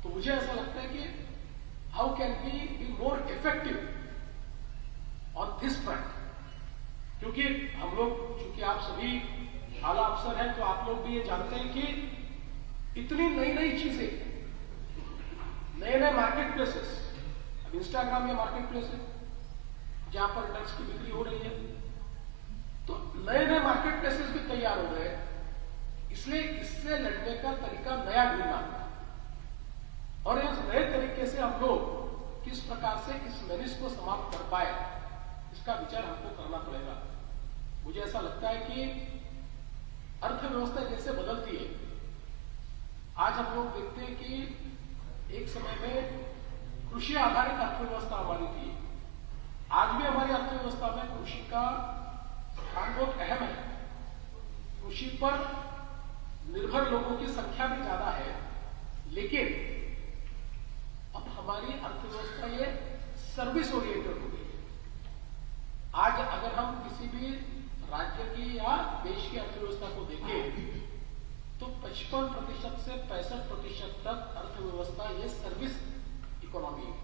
तो मुझे ऐसा लगता है कि how can we be more effective on this front. क्योंकि हम लोग, चूंकि आप सभी आला अफसर हैं, तो आप लोग भी ये जानते हैं कि इतनी नई नई चीजें, नए नए मार्केट प्लेसेस, अब इंस्टाग्राम में मार्केट प्लेस है जहां पर ड्रग्स की बिक्री हो रही है, तो नए नए मार्केट प्लेसेस भी तैयार हो गए। इसलिए इससे लड़ने का तरीका नया ढूंढना, और इस नए तरीके से हम लोग किस प्रकार से इस मेनिस को समाप्त कर पाए, इसका विचार हमको करना पड़ेगा। मुझे ऐसा लगता है कि अर्थव्यवस्था जैसे बदलती है, आज हम लोग देखते हैं कि एक समय में कृषि आधारित अर्थव्यवस्था हमारी थी, आज भी हमारी अर्थव्यवस्था में कृषि का स्थान बहुत अहम है। कृषि पर निर्भर लोगों की संख्या भी ज्यादा है, लेकिन अब हमारी अर्थव्यवस्था ये सर्विस ओरिएंटेड हो गई है। आज अगर हम किसी भी राज्य की या देश की अर्थव्यवस्था को देखें तो 55% से 65% तक अर्थव्यवस्था ये सर्विस इकोनॉमी है।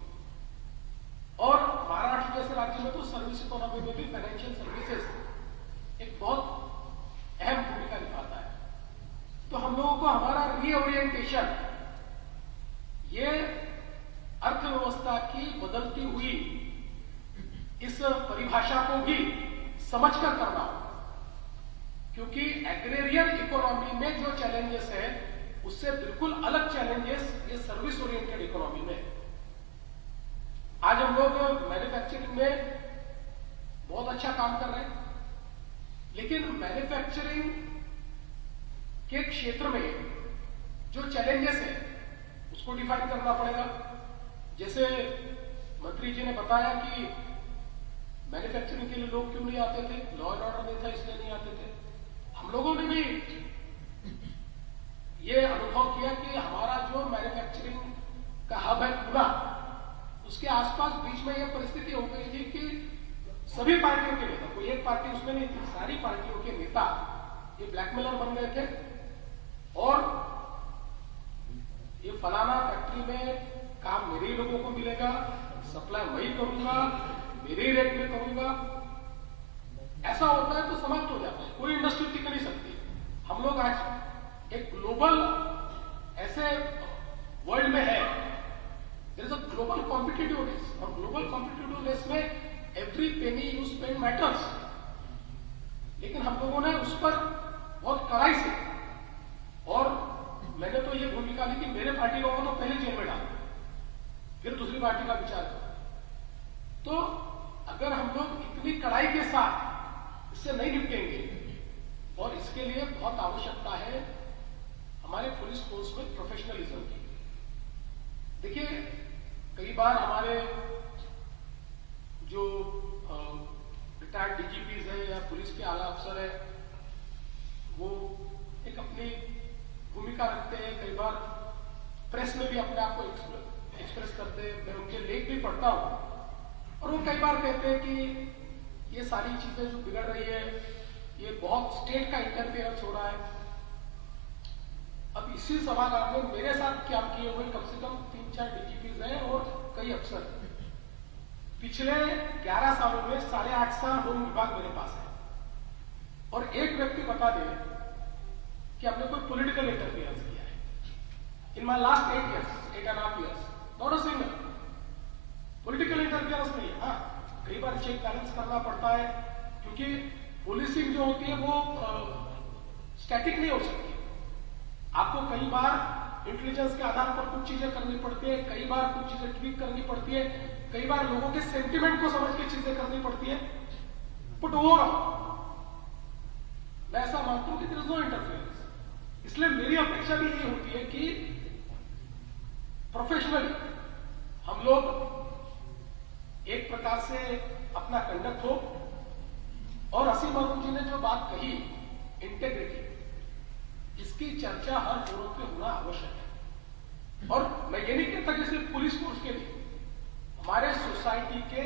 और महाराष्ट्र जैसे राज्य में तो सर्विस इकोनॉमी में भी फाइनेंशियल सर्विसेज एक बहुत अहम भूमिका निभाता है। तो हम लोगों को हमारा रीओरिएंटेशन ये अर्थव्यवस्था की बदलती हुई इस परिभाषा को भी समझकर करना होगा, क्योंकि एग्रेरियन इकोनॉमी में जो चैलेंजेस है उससे बिल्कुल अलग चैलेंजेस ये सर्विस ओरिएंटेड इकोनॉमी में है। आज हम लोग मैन्युफैक्चरिंग में बहुत अच्छा काम कर रहे हैं, लेकिन मैन्युफैक्चरिंग के क्षेत्र में जो चैलेंजेस है उसको डिफाइन करना पड़ेगा। जैसे मंत्री जी ने बताया कि मैन्युफैक्चरिंग के लिए लोग क्यों नहीं आते थे, लॉ एंड ऑर्डर नहीं था इसलिए नहीं आते थे। हम लोगों ने भी ये अनुभव किया कि हमारा जो मैन्युफैक्चरिंग का हब है पूरा, उसके आसपास बीच में यह परिस्थिति हो गई थी कि सभी पार्टियों के नेता, कोई एक पार्टी उसमें नहीं थी, सारी पार्टियों के नेता ये ब्लैकमेलर बन गए थे और ये फलाना फैक्ट्री में काम मेरे ही लोगों को मिलेगा, सप्लाई मैं ही करूंगा, मेरे ही रेट में करूंगा। ऐसा होता है तो समाप्त हो जाता है, कोई इंडस्ट्री टिक नहीं सकती। हम लोग आज एक ग्लोबल ऐसे वर्ल्ड में है, there is a global competitiveness, और ग्लोबल कॉम्पिटिटिवनेस में every penny you spend matters. लेकिन हम लोगों ने उस पर बहुत कड़ाई से, और मैंने तो ये भूमिका ली कि मेरे पार्टी लोगों को तो पहले जेल में डाला, फिर दूसरी पार्टी का विचार करो। तो अगर हम लोग इतनी कड़ाई के साथ इससे नहीं निपटेंगे, और इसके लिए बहुत आवश्यकता है हमारे पुलिस फोर्स में प्रोफेशनलिज्म की। देखिए, कई बार हमारे जो रिटायर्ड डीजीपीज है या पुलिस के आला अफसर है, वो एक अपनी भूमिका रखते हैं, कई बार प्रेस में भी अपने आप को एक्सप्रेस करते हैं। मैं उनके लेख भी पढ़ता हूं और वो कई बार कहते हैं कि ये सारी चीजें जो बिगड़ रही है, ये बहुत स्टेट का इंटरफेरेंस हो रहा है। अब इसी सभागार में मेरे साथ क्या किए हुए कम से कम 3-4 डीजीपीज हैं और कई अफसर। पिछले 11 सालों में 8.5 साल होम विभाग मेरे पास है, और एक व्यक्ति बता दे कि हमने कोई पॉलिटिकल इंटरफेरेंस किया है in my last 8 years, 8.5 years, not a single political interference नहीं है। हाँ, कई बार चेक बैलेंस करना पड़ता है, क्योंकि पुलिसिंग जो होती है वो स्टैटिक नहीं हो सकती। आपको कई बार इंटेलिजेंस के आधार पर कुछ चीजें करनी पड़ती है, कई बार कुछ चीजें ट्वीक करनी पड़ती है, कई बार लोगों के सेंटिमेंट को समझ के चीजें करनी पड़ती है। बट ओवरऑल मैं ऐसा मानता हूं कि देयर इज नो इंटरफेरेंस। इसलिए मेरी अपेक्षा भी ये होती है कि प्रोफेशनली हम लोग एक प्रकार से अपना कंडक्ट हो। और असीम अरुण जी ने जो बात कही इंटेग्रिटी, इसकी चर्चा हर फोरम पे होना आवश्यक है। और मैं ये नहीं कहता कि सिर्फ पुलिस फोर्स के लिए, हमारे सोसाइटी के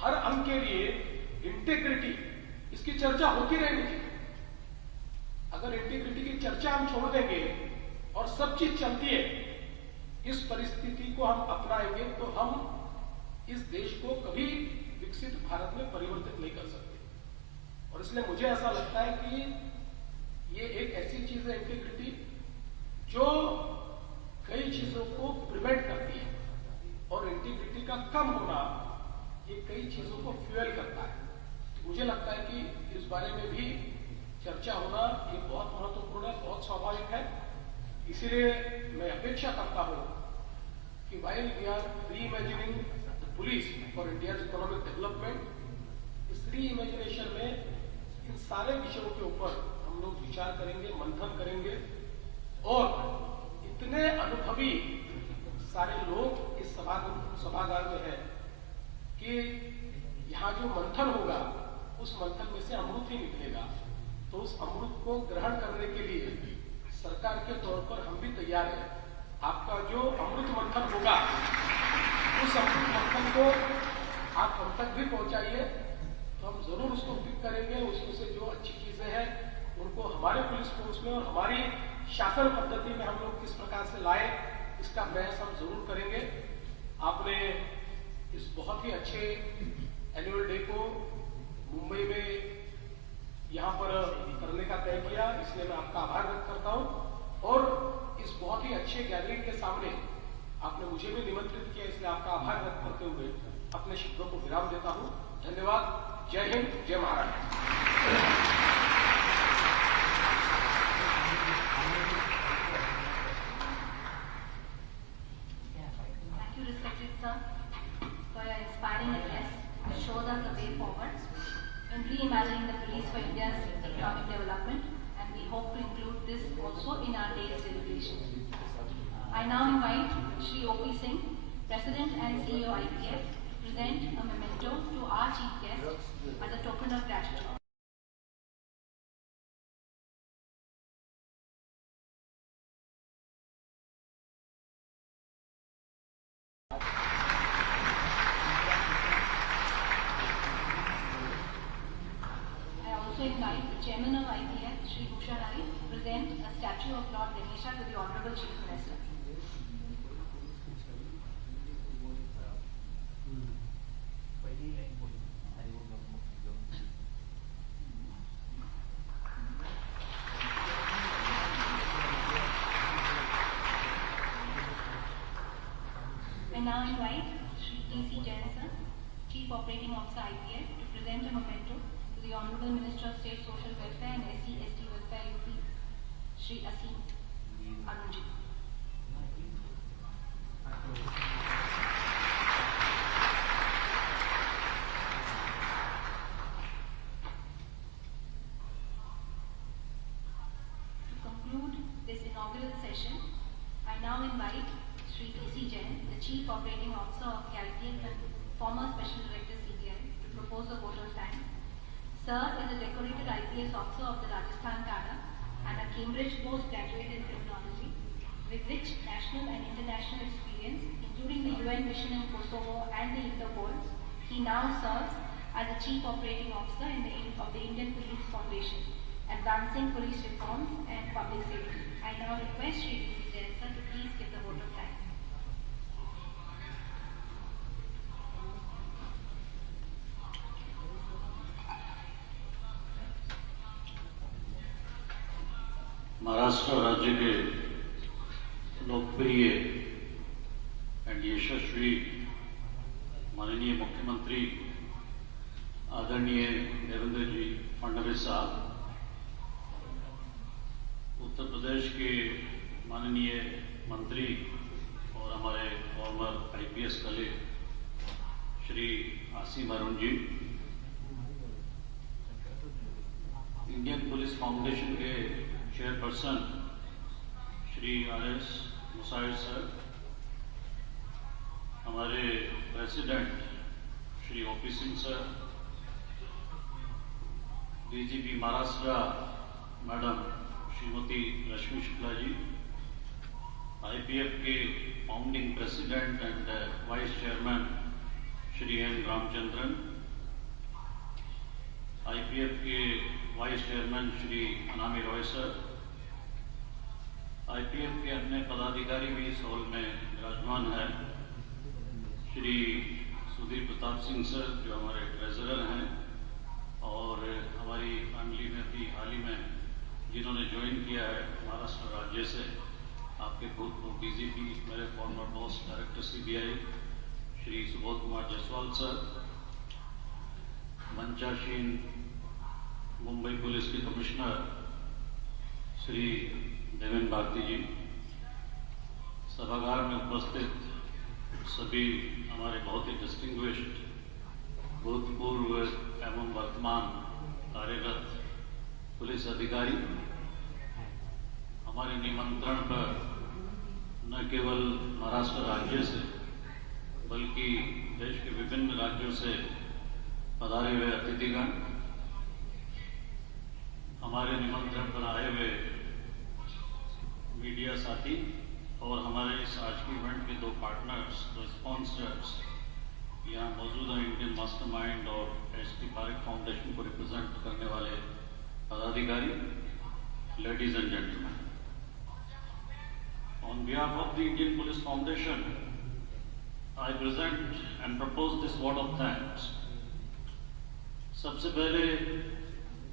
हर अंग के लिए इंटेग्रिटी, इसकी चर्चा होती रहनी चाहिए। अगर इंटेग्रिटी की चर्चा हम छोड़ देंगे और सब चीज चलती है, इस परिस्थिति को हम अपनाएंगे तो हम इस देश को कभी विकसित भारत में परिवर्तित नहीं कर सकते। और इसलिए मुझे ऐसा लगता है कि ये एक ऐसी चीज है इंटेग्रिटी, जो कई चीजों को प्रिवेंट करती है, और इंटेग्रिटी का कम होना ये कई चीजों को फ्यूएल करता है। तो मुझे लगता है कि इस बारे में भी चर्चा होना ये बहुत महत्वपूर्ण है, बहुत स्वाभाविक है। इसीलिए मैं अपेक्षा करता हूं कि while we are reimagining the police for India's economic development, इस रीइमेजिनेशन में इन सारे विषयों के ऊपर हम लोग विचार करेंगे, मंथन करेंगे, और इतने अनुभवी सारे लोग इस सभागार में हैं कि यहाँ जो मंथन होगा उस मंथन में से अमृत ही निकलेगा। तो उस अमृत को ग्रहण करने के लिए सरकार के तौर पर हम भी तैयार हैं। आपका जो अमृत मंथन होगा उस अमृत मंथन को आप हम तक भी पहुंचाइए, तो हम जरूर उसको पिक करेंगे। उसमें से जो अच्छी चीजें हैं उनको हमारे पुलिस फोर्स में और हमारी शासन पद्धति में हम लोग किस प्रकार से लाए, इसका प्रयास हम जरूर करेंगे। आपने इस बहुत ही अच्छे एनुअल डे को मुंबई में यहाँ पर करने का तय किया, इसलिए मैं आपका आभार व्यक्त करता हूँ। और इस बहुत ही अच्छे गैदरिंग के सामने आपने मुझे भी निमंत्रित किया, इसलिए आपका आभार व्यक्त करते हुए अपने शब्दों को विराम देता हूँ। धन्यवाद। जय हिंद, जय Maharashtra. Thank you, respected sir, for your inspiring address, which shows us the way forward in reimagining the police for India's economic development, and we hope to include this also in our day's deliberations. I now invite Shri O.P. Singh, President and CEO IPF, to present a memento to our chief guest as a token of gratitude. I also invite the Chairman of IPF, Shri Bhushan Rai, to present a statue of Lord Ganesha to the Honorable Chief Minister. I now invite Shri T.C. Jain, sir, Chief Operating Officer IPF, to present a memento to the Honorable Minister of State Social Welfare and SC/ST Welfare UP, Shri Asim Arunji. To conclude this inaugural session, I now invite Shri T.C. Jain, the Chief Operating Officer of the IPF and former Special Director CBI, to propose a vote of thanks. Sir is a decorated IPS officer of the Rajasthan Cadre and a Cambridge postgraduate in criminology with rich national and international experience, including the UN mission in Kosovo and the Interpol. He now serves as the Chief Operating Officer of the Indian Police Foundation, advancing police reforms and public safety. I now request Shri T.C. Jain, sir, to please give the vote of thanks. Maharashtra राज्य के लोकप्रिय एंड यशस्वी माननीय मुख्यमंत्री आदरणीय देवेंद्र जी फडणवीस साहब, उत्तर प्रदेश के माननीय मंत्री और हमारे former IPS colleague Shri Asim Arun ji, Indian police foundation के chairperson Shri R S. Musair sir, हमारे president Shri O.P. Singh sir, DGP Maharashtra madam Shrimati Rashmi Shukla ji, IPF के founding president and vice chairman Shri N Ramachandran, IPF के vice chairman Shri Anami Roy sir, IPF के अन्य पदाधिकारी भी इस हॉल में विराजमान हैं, श्री सुधीर प्रताप सिंह सर जो हमारे ट्रेजरर हैं, और हमारी फैमिली में भी हाल ही में जिन्होंने ज्वाइन किया है महाराष्ट्र राज्य से, आपके भूतपूर्व डीजीपी मेरे former boss director CBI Shri Subodh Kumar Jaiswal sir, मंचासीन मुंबई पुलिस के कमिश्नर श्री देवेंद्र भारती जी, सभागार में उपस्थित सभी हमारे बहुत ही डिस्टिंग्विश्ड भूतपूर्व एवं वर्तमान कार्यरत पुलिस अधिकारी, हमारे निमंत्रण पर न केवल महाराष्ट्र राज्य से बल्कि देश के विभिन्न राज्यों से पधारे हुए अतिथिगण, हमारे निमंत्रण पर आए हुए मीडिया साथी और हमारे इस आज के इवेंट के दो पार्टनर्स, दो स्पॉन्सर्स यहाँ मौजूद हैं, इंडियन मास्टरमाइंड और एस.टी. पारेख फाउंडेशन को रिप्रेजेंट करने वाले पदाधिकारी, ladies and gentleman, on behalf of the Indian Police Foundation, I present and propose this word of thanks. सबसे पहले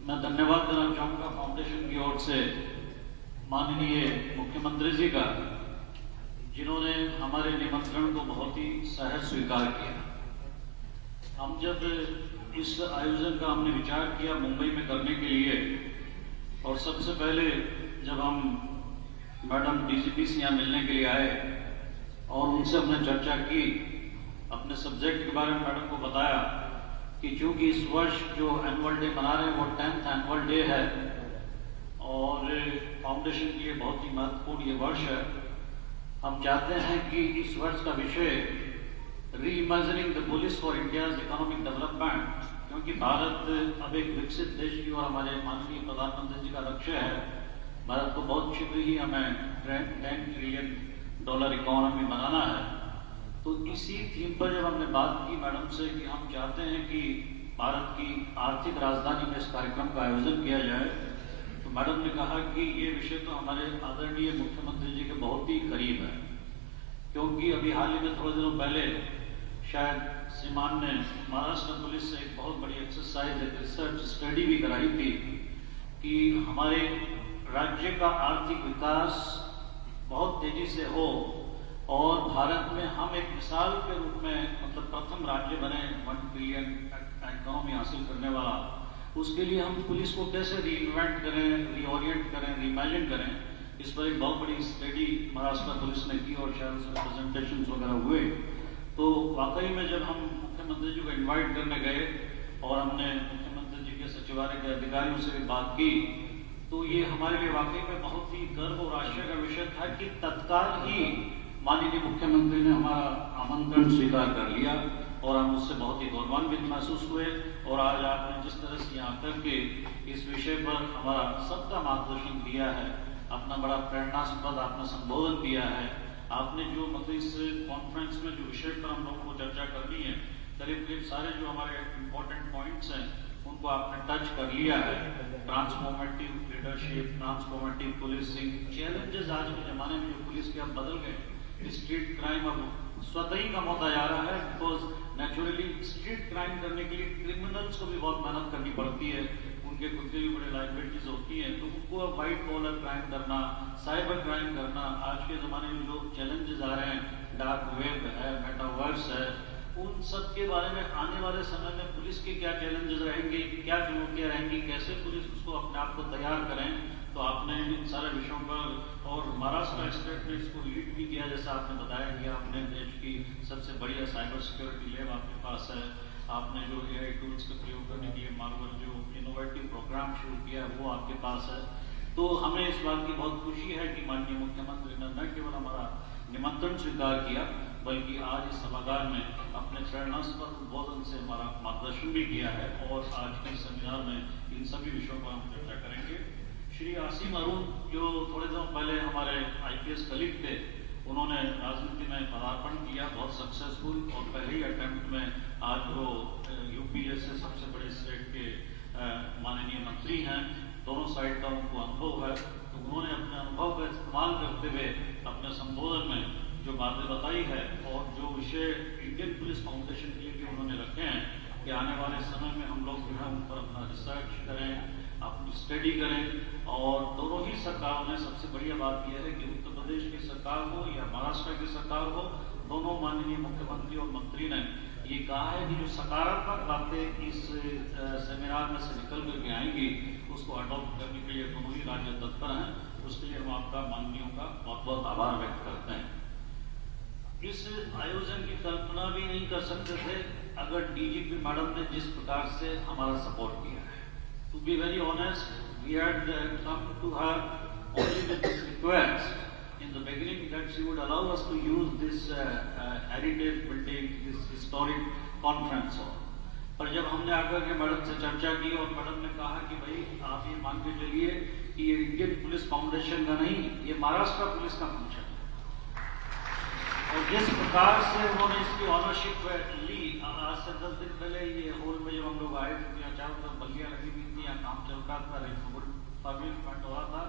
मैं धन्यवाद देना चाहूँगा फाउंडेशन की ओर से माननीय मुख्यमंत्री जी का, जिन्होंने हमारे निमंत्रण को बहुत ही सहज स्वीकार किया। हम जब इस आयोजन का हमने विचार किया मुंबई में करने के लिए, और सबसे पहले जब हम मैडम डीजीपी से यहाँ मिलने के लिए आए और उनसे हमने चर्चा की, अपने सब्जेक्ट के बारे में मैडम को बताया कि चूंकि इस वर्ष जो एनुअल डे मना रहे हैं वो 10th एनुअल डे है और फाउंडेशन के लिए बहुत ही महत्वपूर्ण ये वर्ष है। हम चाहते हैं कि इस वर्ष का विषय reimagining the police for India's economic development, क्योंकि भारत अब एक विकसित देश की और हमारे माननीय प्रधानमंत्री जी का लक्ष्य है भारत को बहुत शीघ्र ही हमें $10 ट्रिलियन इकोनॉमी बनाना है। तो इसी थीम पर जब हमने बात की मैडम से कि हम चाहते हैं कि भारत की आर्थिक राजधानी में इस कार्यक्रम का आयोजन किया जाए, तो मैडम ने कहा कि ये विषय तो हमारे आदरणीय मुख्यमंत्री जी के बहुत ही करीब है, क्योंकि अभी हाल ही में थोड़े दिनों पहले शायद श्रीमान ने महाराष्ट्र पुलिस से एक बहुत बड़ी एक्सरसाइज, एक रिसर्च स्टडी भी कराई थी कि हमारे राज्य का आर्थिक विकास बहुत तेजी से हो और भारत में हम एक मिसाल के रूप में मतलब प्रथम राज्य बने 1 ट्रिलियन इकोनॉमी हासिल करने वाला। उसके लिए हम पुलिस को कैसे रीइन्वेंट करें, रीओरिएंट करें, रीइमेजिन करें, इस पर एक बहुत बड़ी स्टडी महाराष्ट्र पुलिस ने की और शायद उसमें प्रेजेंटेशन वगैरह हुए। तो वाकई में जब हम मुख्यमंत्री जी को इन्वाइट करने गए और हमने मुख्यमंत्री जी के सचिवालय के अधिकारियों से भी बात की, तो ये हमारे लिए वाकई में बहुत ही गर्व और आश्चर्य का विषय था कि तत्काल ही माननीय मुख्यमंत्री ने हमारा आमंत्रण स्वीकार कर लिया और हम उससे बहुत ही गौरवान्वित महसूस हुए। और आज आपने जिस तरह से यहाँ करके इस विषय पर हमारा सबका मार्गदर्शन दिया है, अपना बड़ा प्रेरणास्पद आपने संबोधन दिया है, आपने जो मतलब इस कॉन्फ्रेंस में जो विषय पर हम लोगों को चर्चा करनी है, करीब करीब सारे जो हमारे इम्पोर्टेंट पॉइंट्स हैं उनको आपने टच कर लिया है। Transformative leadership, transformative policing, challenges आज के जमाने में जो पुलिस के अब बदल गए, स्ट्रीट क्राइम अब स्वतः ही कम होता जा रहा है, बिकॉज नेचुरली स्ट्रीट क्राइम करने के लिए क्रिमिनल्स को भी बहुत मेहनत करनी पड़ती है, उनके खुद के भी बड़े लाइबिलिटीज होती हैं, तो उनको अब वाइट कॉलर क्राइम करना, साइबर क्राइम करना, आज के जमाने में जो चैलेंजेस आ रहे हैं, डार्क वेब है, मेटावर्स है, उन सब के बारे में आने वाले समय में पुलिस के क्या चैलेंजेस रहेंगे, क्या चुनौतियां रहेंगी, कैसे पुलिस उसको अपने आप को तैयार करें, तो आपने इन सारे विषयों पर और महाराष्ट्र स्टेट ने इसको लीड भी किया, जैसा आपने बताया कि आपने देश की सबसे बढ़िया साइबर सिक्योरिटी लैब आपके पास है, आपने जो AI टूल्स का प्रयोग करने के लिए मार्वल जो इनोवेटिव प्रोग्राम शुरू किया है वो आपके पास है। तो हमें इस बात की बहुत खुशी है कि माननीय मुख्यमंत्री ने न केवल हमारा निमंत्रण स्वीकार किया, बल्कि आज इस सभागार में अपने प्रेरणास्पद उद्बोधन से हमारा मार्गदर्शन भी किया है और आज के सेमिनार में इन सभी विषयों पर हम चर्चा करेंगे। श्री आसिम अरुण जो थोड़े दिनों पहले हमारे IPS कलीग थे, उन्होंने राजनीति में पदार्पण किया बहुत सक्सेसफुल और पहले ही अटेम्प्ट में आज वो यूपी जैसे सबसे बड़े स्टेट के माननीय मंत्री हैं, दोनों साइड का उनको अनुभव है, तो उन्होंने अपने अनुभव का इस्तेमाल करते हुए अपने संबोधन में जो बातें बताई है और जो विषय इंडियन पुलिस फाउंडेशन के लिए भी उन्होंने रखे हैं कि आने वाले समय में हम लोग जो है उन पर अपना रिसर्च करें, अपनी स्टडी करें, और दोनों ही सरकारों ने सबसे बढ़िया बात यह है कि उत्तर प्रदेश की सरकार हो या महाराष्ट्र की सरकार हो, दोनों माननीय मुख्यमंत्री और मंत्री ने ये कहा है कि जो सकारात्मक बातें इस सेमिनार में से निकल करके आएंगी उसको अडॉप्ट करने के लिए दोनों ही राज्य तत्पर हैं। उसके लिए हम आपका माननीयों का बहुत बहुत आभार व्यक्त करते हैं। इस आयोजन की कल्पना भी नहीं कर सकते थे अगर DGP मैडम ने जिस प्रकार से हमारा सपोर्ट किया है। To be very honest, we had come to her only with this request in the beginning that she would allow us to use this heritage building, this historic conference hall. पर जब हमने आकर के मैडम से चर्चा की और मैडम ने कहा कि भाई आप ये मान के चलिए कि ये इंडियन पुलिस फाउंडेशन का नहीं, ये महाराष्ट्र पुलिस का फंक्शन है। और जिस प्रकार से उन्होंने इसकी ऑनरशिप ली, आज से 10 दिन पहले ये हॉल में जब हम लोग आए थे, यहाँ चारों तरफ बल्लियां लगी हुई थी, यहाँ काम चल रहा था, रिक्रूटमेंट हो रहा था।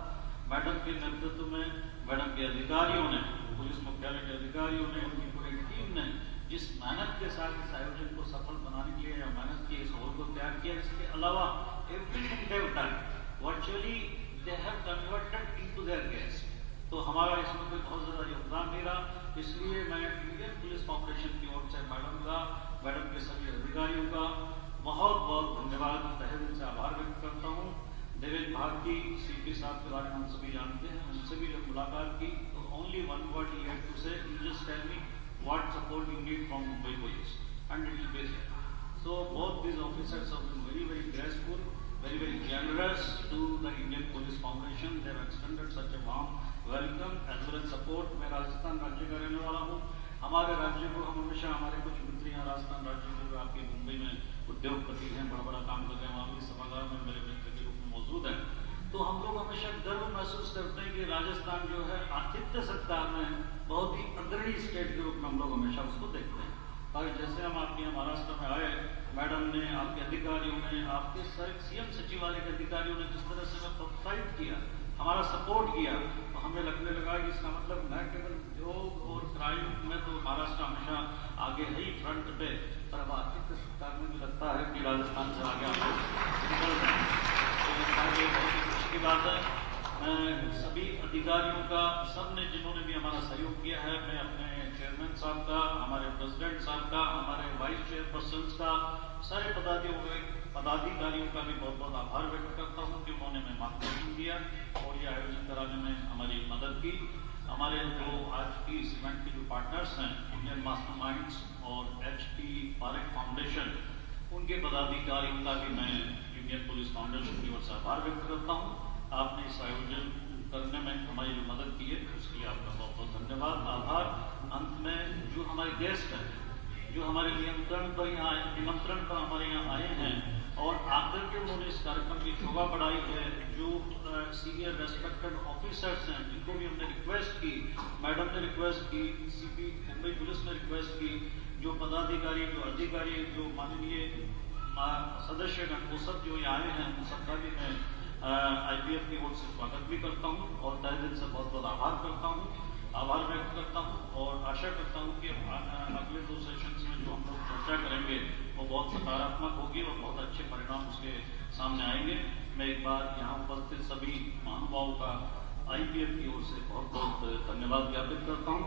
मैडम के नेतृत्व में मैडम के अधिकारियों ने, पुलिस मुख्यालय के अधिकारियों ने, उनकी पूरी टीम ने जिस मेहनत के साथ इस आयोजन को सफल बनाने के लिए मेहनत की, इस हॉल को तैयार किया, इसके अलावा everything they have done virtually they have converted into their guest. तो हमारा इसमें कोई बहुत ज़्यादा योगदान नहीं रहा। इसलिए मैं इंडियन पुलिस फाउंडेशन की ओर से मैडम का, मैडम के सभी अधिकारियों का बहुत बहुत धन्यवाद, तहे दिल से आभार व्यक्त करता हूँ। देवेंद्र भारती सीपी साहब के बारे में हम सभी जानते हैं, उनसे भी जब मुलाकात की तो ओनली वन वर्ड ही had to say, you just tell me what support you need from Mumbai Police, and it will be there. So both these officers have been very, very graceful, very, very generous to the Indian Police Foundation. They have extended such a warm welcome as well as support. मैं राजस्थान राज्य का रहने वाला हूँ। हमारे राज्य को हम हमेशा, हमारे कुछ मित्र यहाँ राजस्थान राज्य में जो आपके मुंबई में उद्योगपति हैं, बड़ा बड़ा काम कर रहे हैं, वहाँ भी सभागार में मेरे मित्र के रूप में मौजूद हैं। तो हम लोग हमेशा गर्व महसूस करते हैं कि राजस्थान जो है आतिथ्य सत्कार में बहुत ही अग्रणी स्टेट के रूप में हम लोग हमेशा उसको देखते हैं। और जैसे हम आपके यहाँ महाराष्ट्र में आए, मैडम ने, आपके अधिकारियों ने, आपके सीएम सचिवालय के अधिकारियों ने जिस तरह से हमें प्रोत्साहित किया, हमारा सपोर्ट किया, तो हमें लगने लगा कि इसका मतलब न केवल उद्योग और क्राइम में तो महाराष्ट्र हमेशा आगे है ही फ्रंट पे, पर अब आतिथ्य सत्कार में भी लगता है कि राजस्थान से आगे हम लोग निकल रहे हैं। तो ये बहुत ही खुशी की बात है। मैं सभी अधिकारियों का, सब ने जिन्होंने भी हमारा सहयोग किया है, मैं अपने चेयरमैन साहब का, हमारे प्रेसिडेंट साहब का, हमारे वाइस चेयरपर्सन का, सारे पदाधिकारियों का भी बहुत बहुत आभार व्यक्त करता हूँ कि उन्होंने हमें मार्गदर्शन दिया और ये आयोजन कराने में हमारी मदद की। हमारे जो आज की इस इवेंट के जो पार्टनर्स हैं, इंडियन मास्टरमाइंड्स और HP पारेख फाउंडेशन, उनके पदाधिकारियों का भी मैं इंडियन पुलिस फाउंडेशन की ओर से आभार व्यक्त करता हूँ। आपने इस आयोजन करने में हमारी जो मदद की है उसके लिए आपका बहुत बहुत धन्यवाद, आभार। अंत में जो हमारे गेस्ट हैं, जो हमारे निमंत्रण पर हमारे यहाँ आए हैं और आकर के उन्होंने इस कार्यक्रम की शोभा बढ़ाई है, जो सीनियर रेस्पेक्टेड ऑफिसर्स हैं, जिनको भी हमने रिक्वेस्ट की, मैडम ने रिक्वेस्ट की, CP मुंबई पुलिस ने रिक्वेस्ट की, जो पदाधिकारी, जो अधिकारी, जो माननीय सदस्यगण, वो सब जो यहाँ आए हैं, उन सबका भी मैं IPF की ओर से स्वागत भी करता हूँ और तहे दिल से बहुत बहुत आभार करता हूँ, आभार व्यक्त करता हूँ और आशा करता हूँ कि अगले 2 सेशंस में जो हम लोग चर्चा करेंगे वो बहुत सकारात्मक होगी और बहुत अच्छे परिणाम उसके सामने आएंगे। मैं एक बार यहाँ उपस्थित सभी महानुभावों का IPF की ओर से बहुत बहुत धन्यवाद ज्ञापित करता हूँ।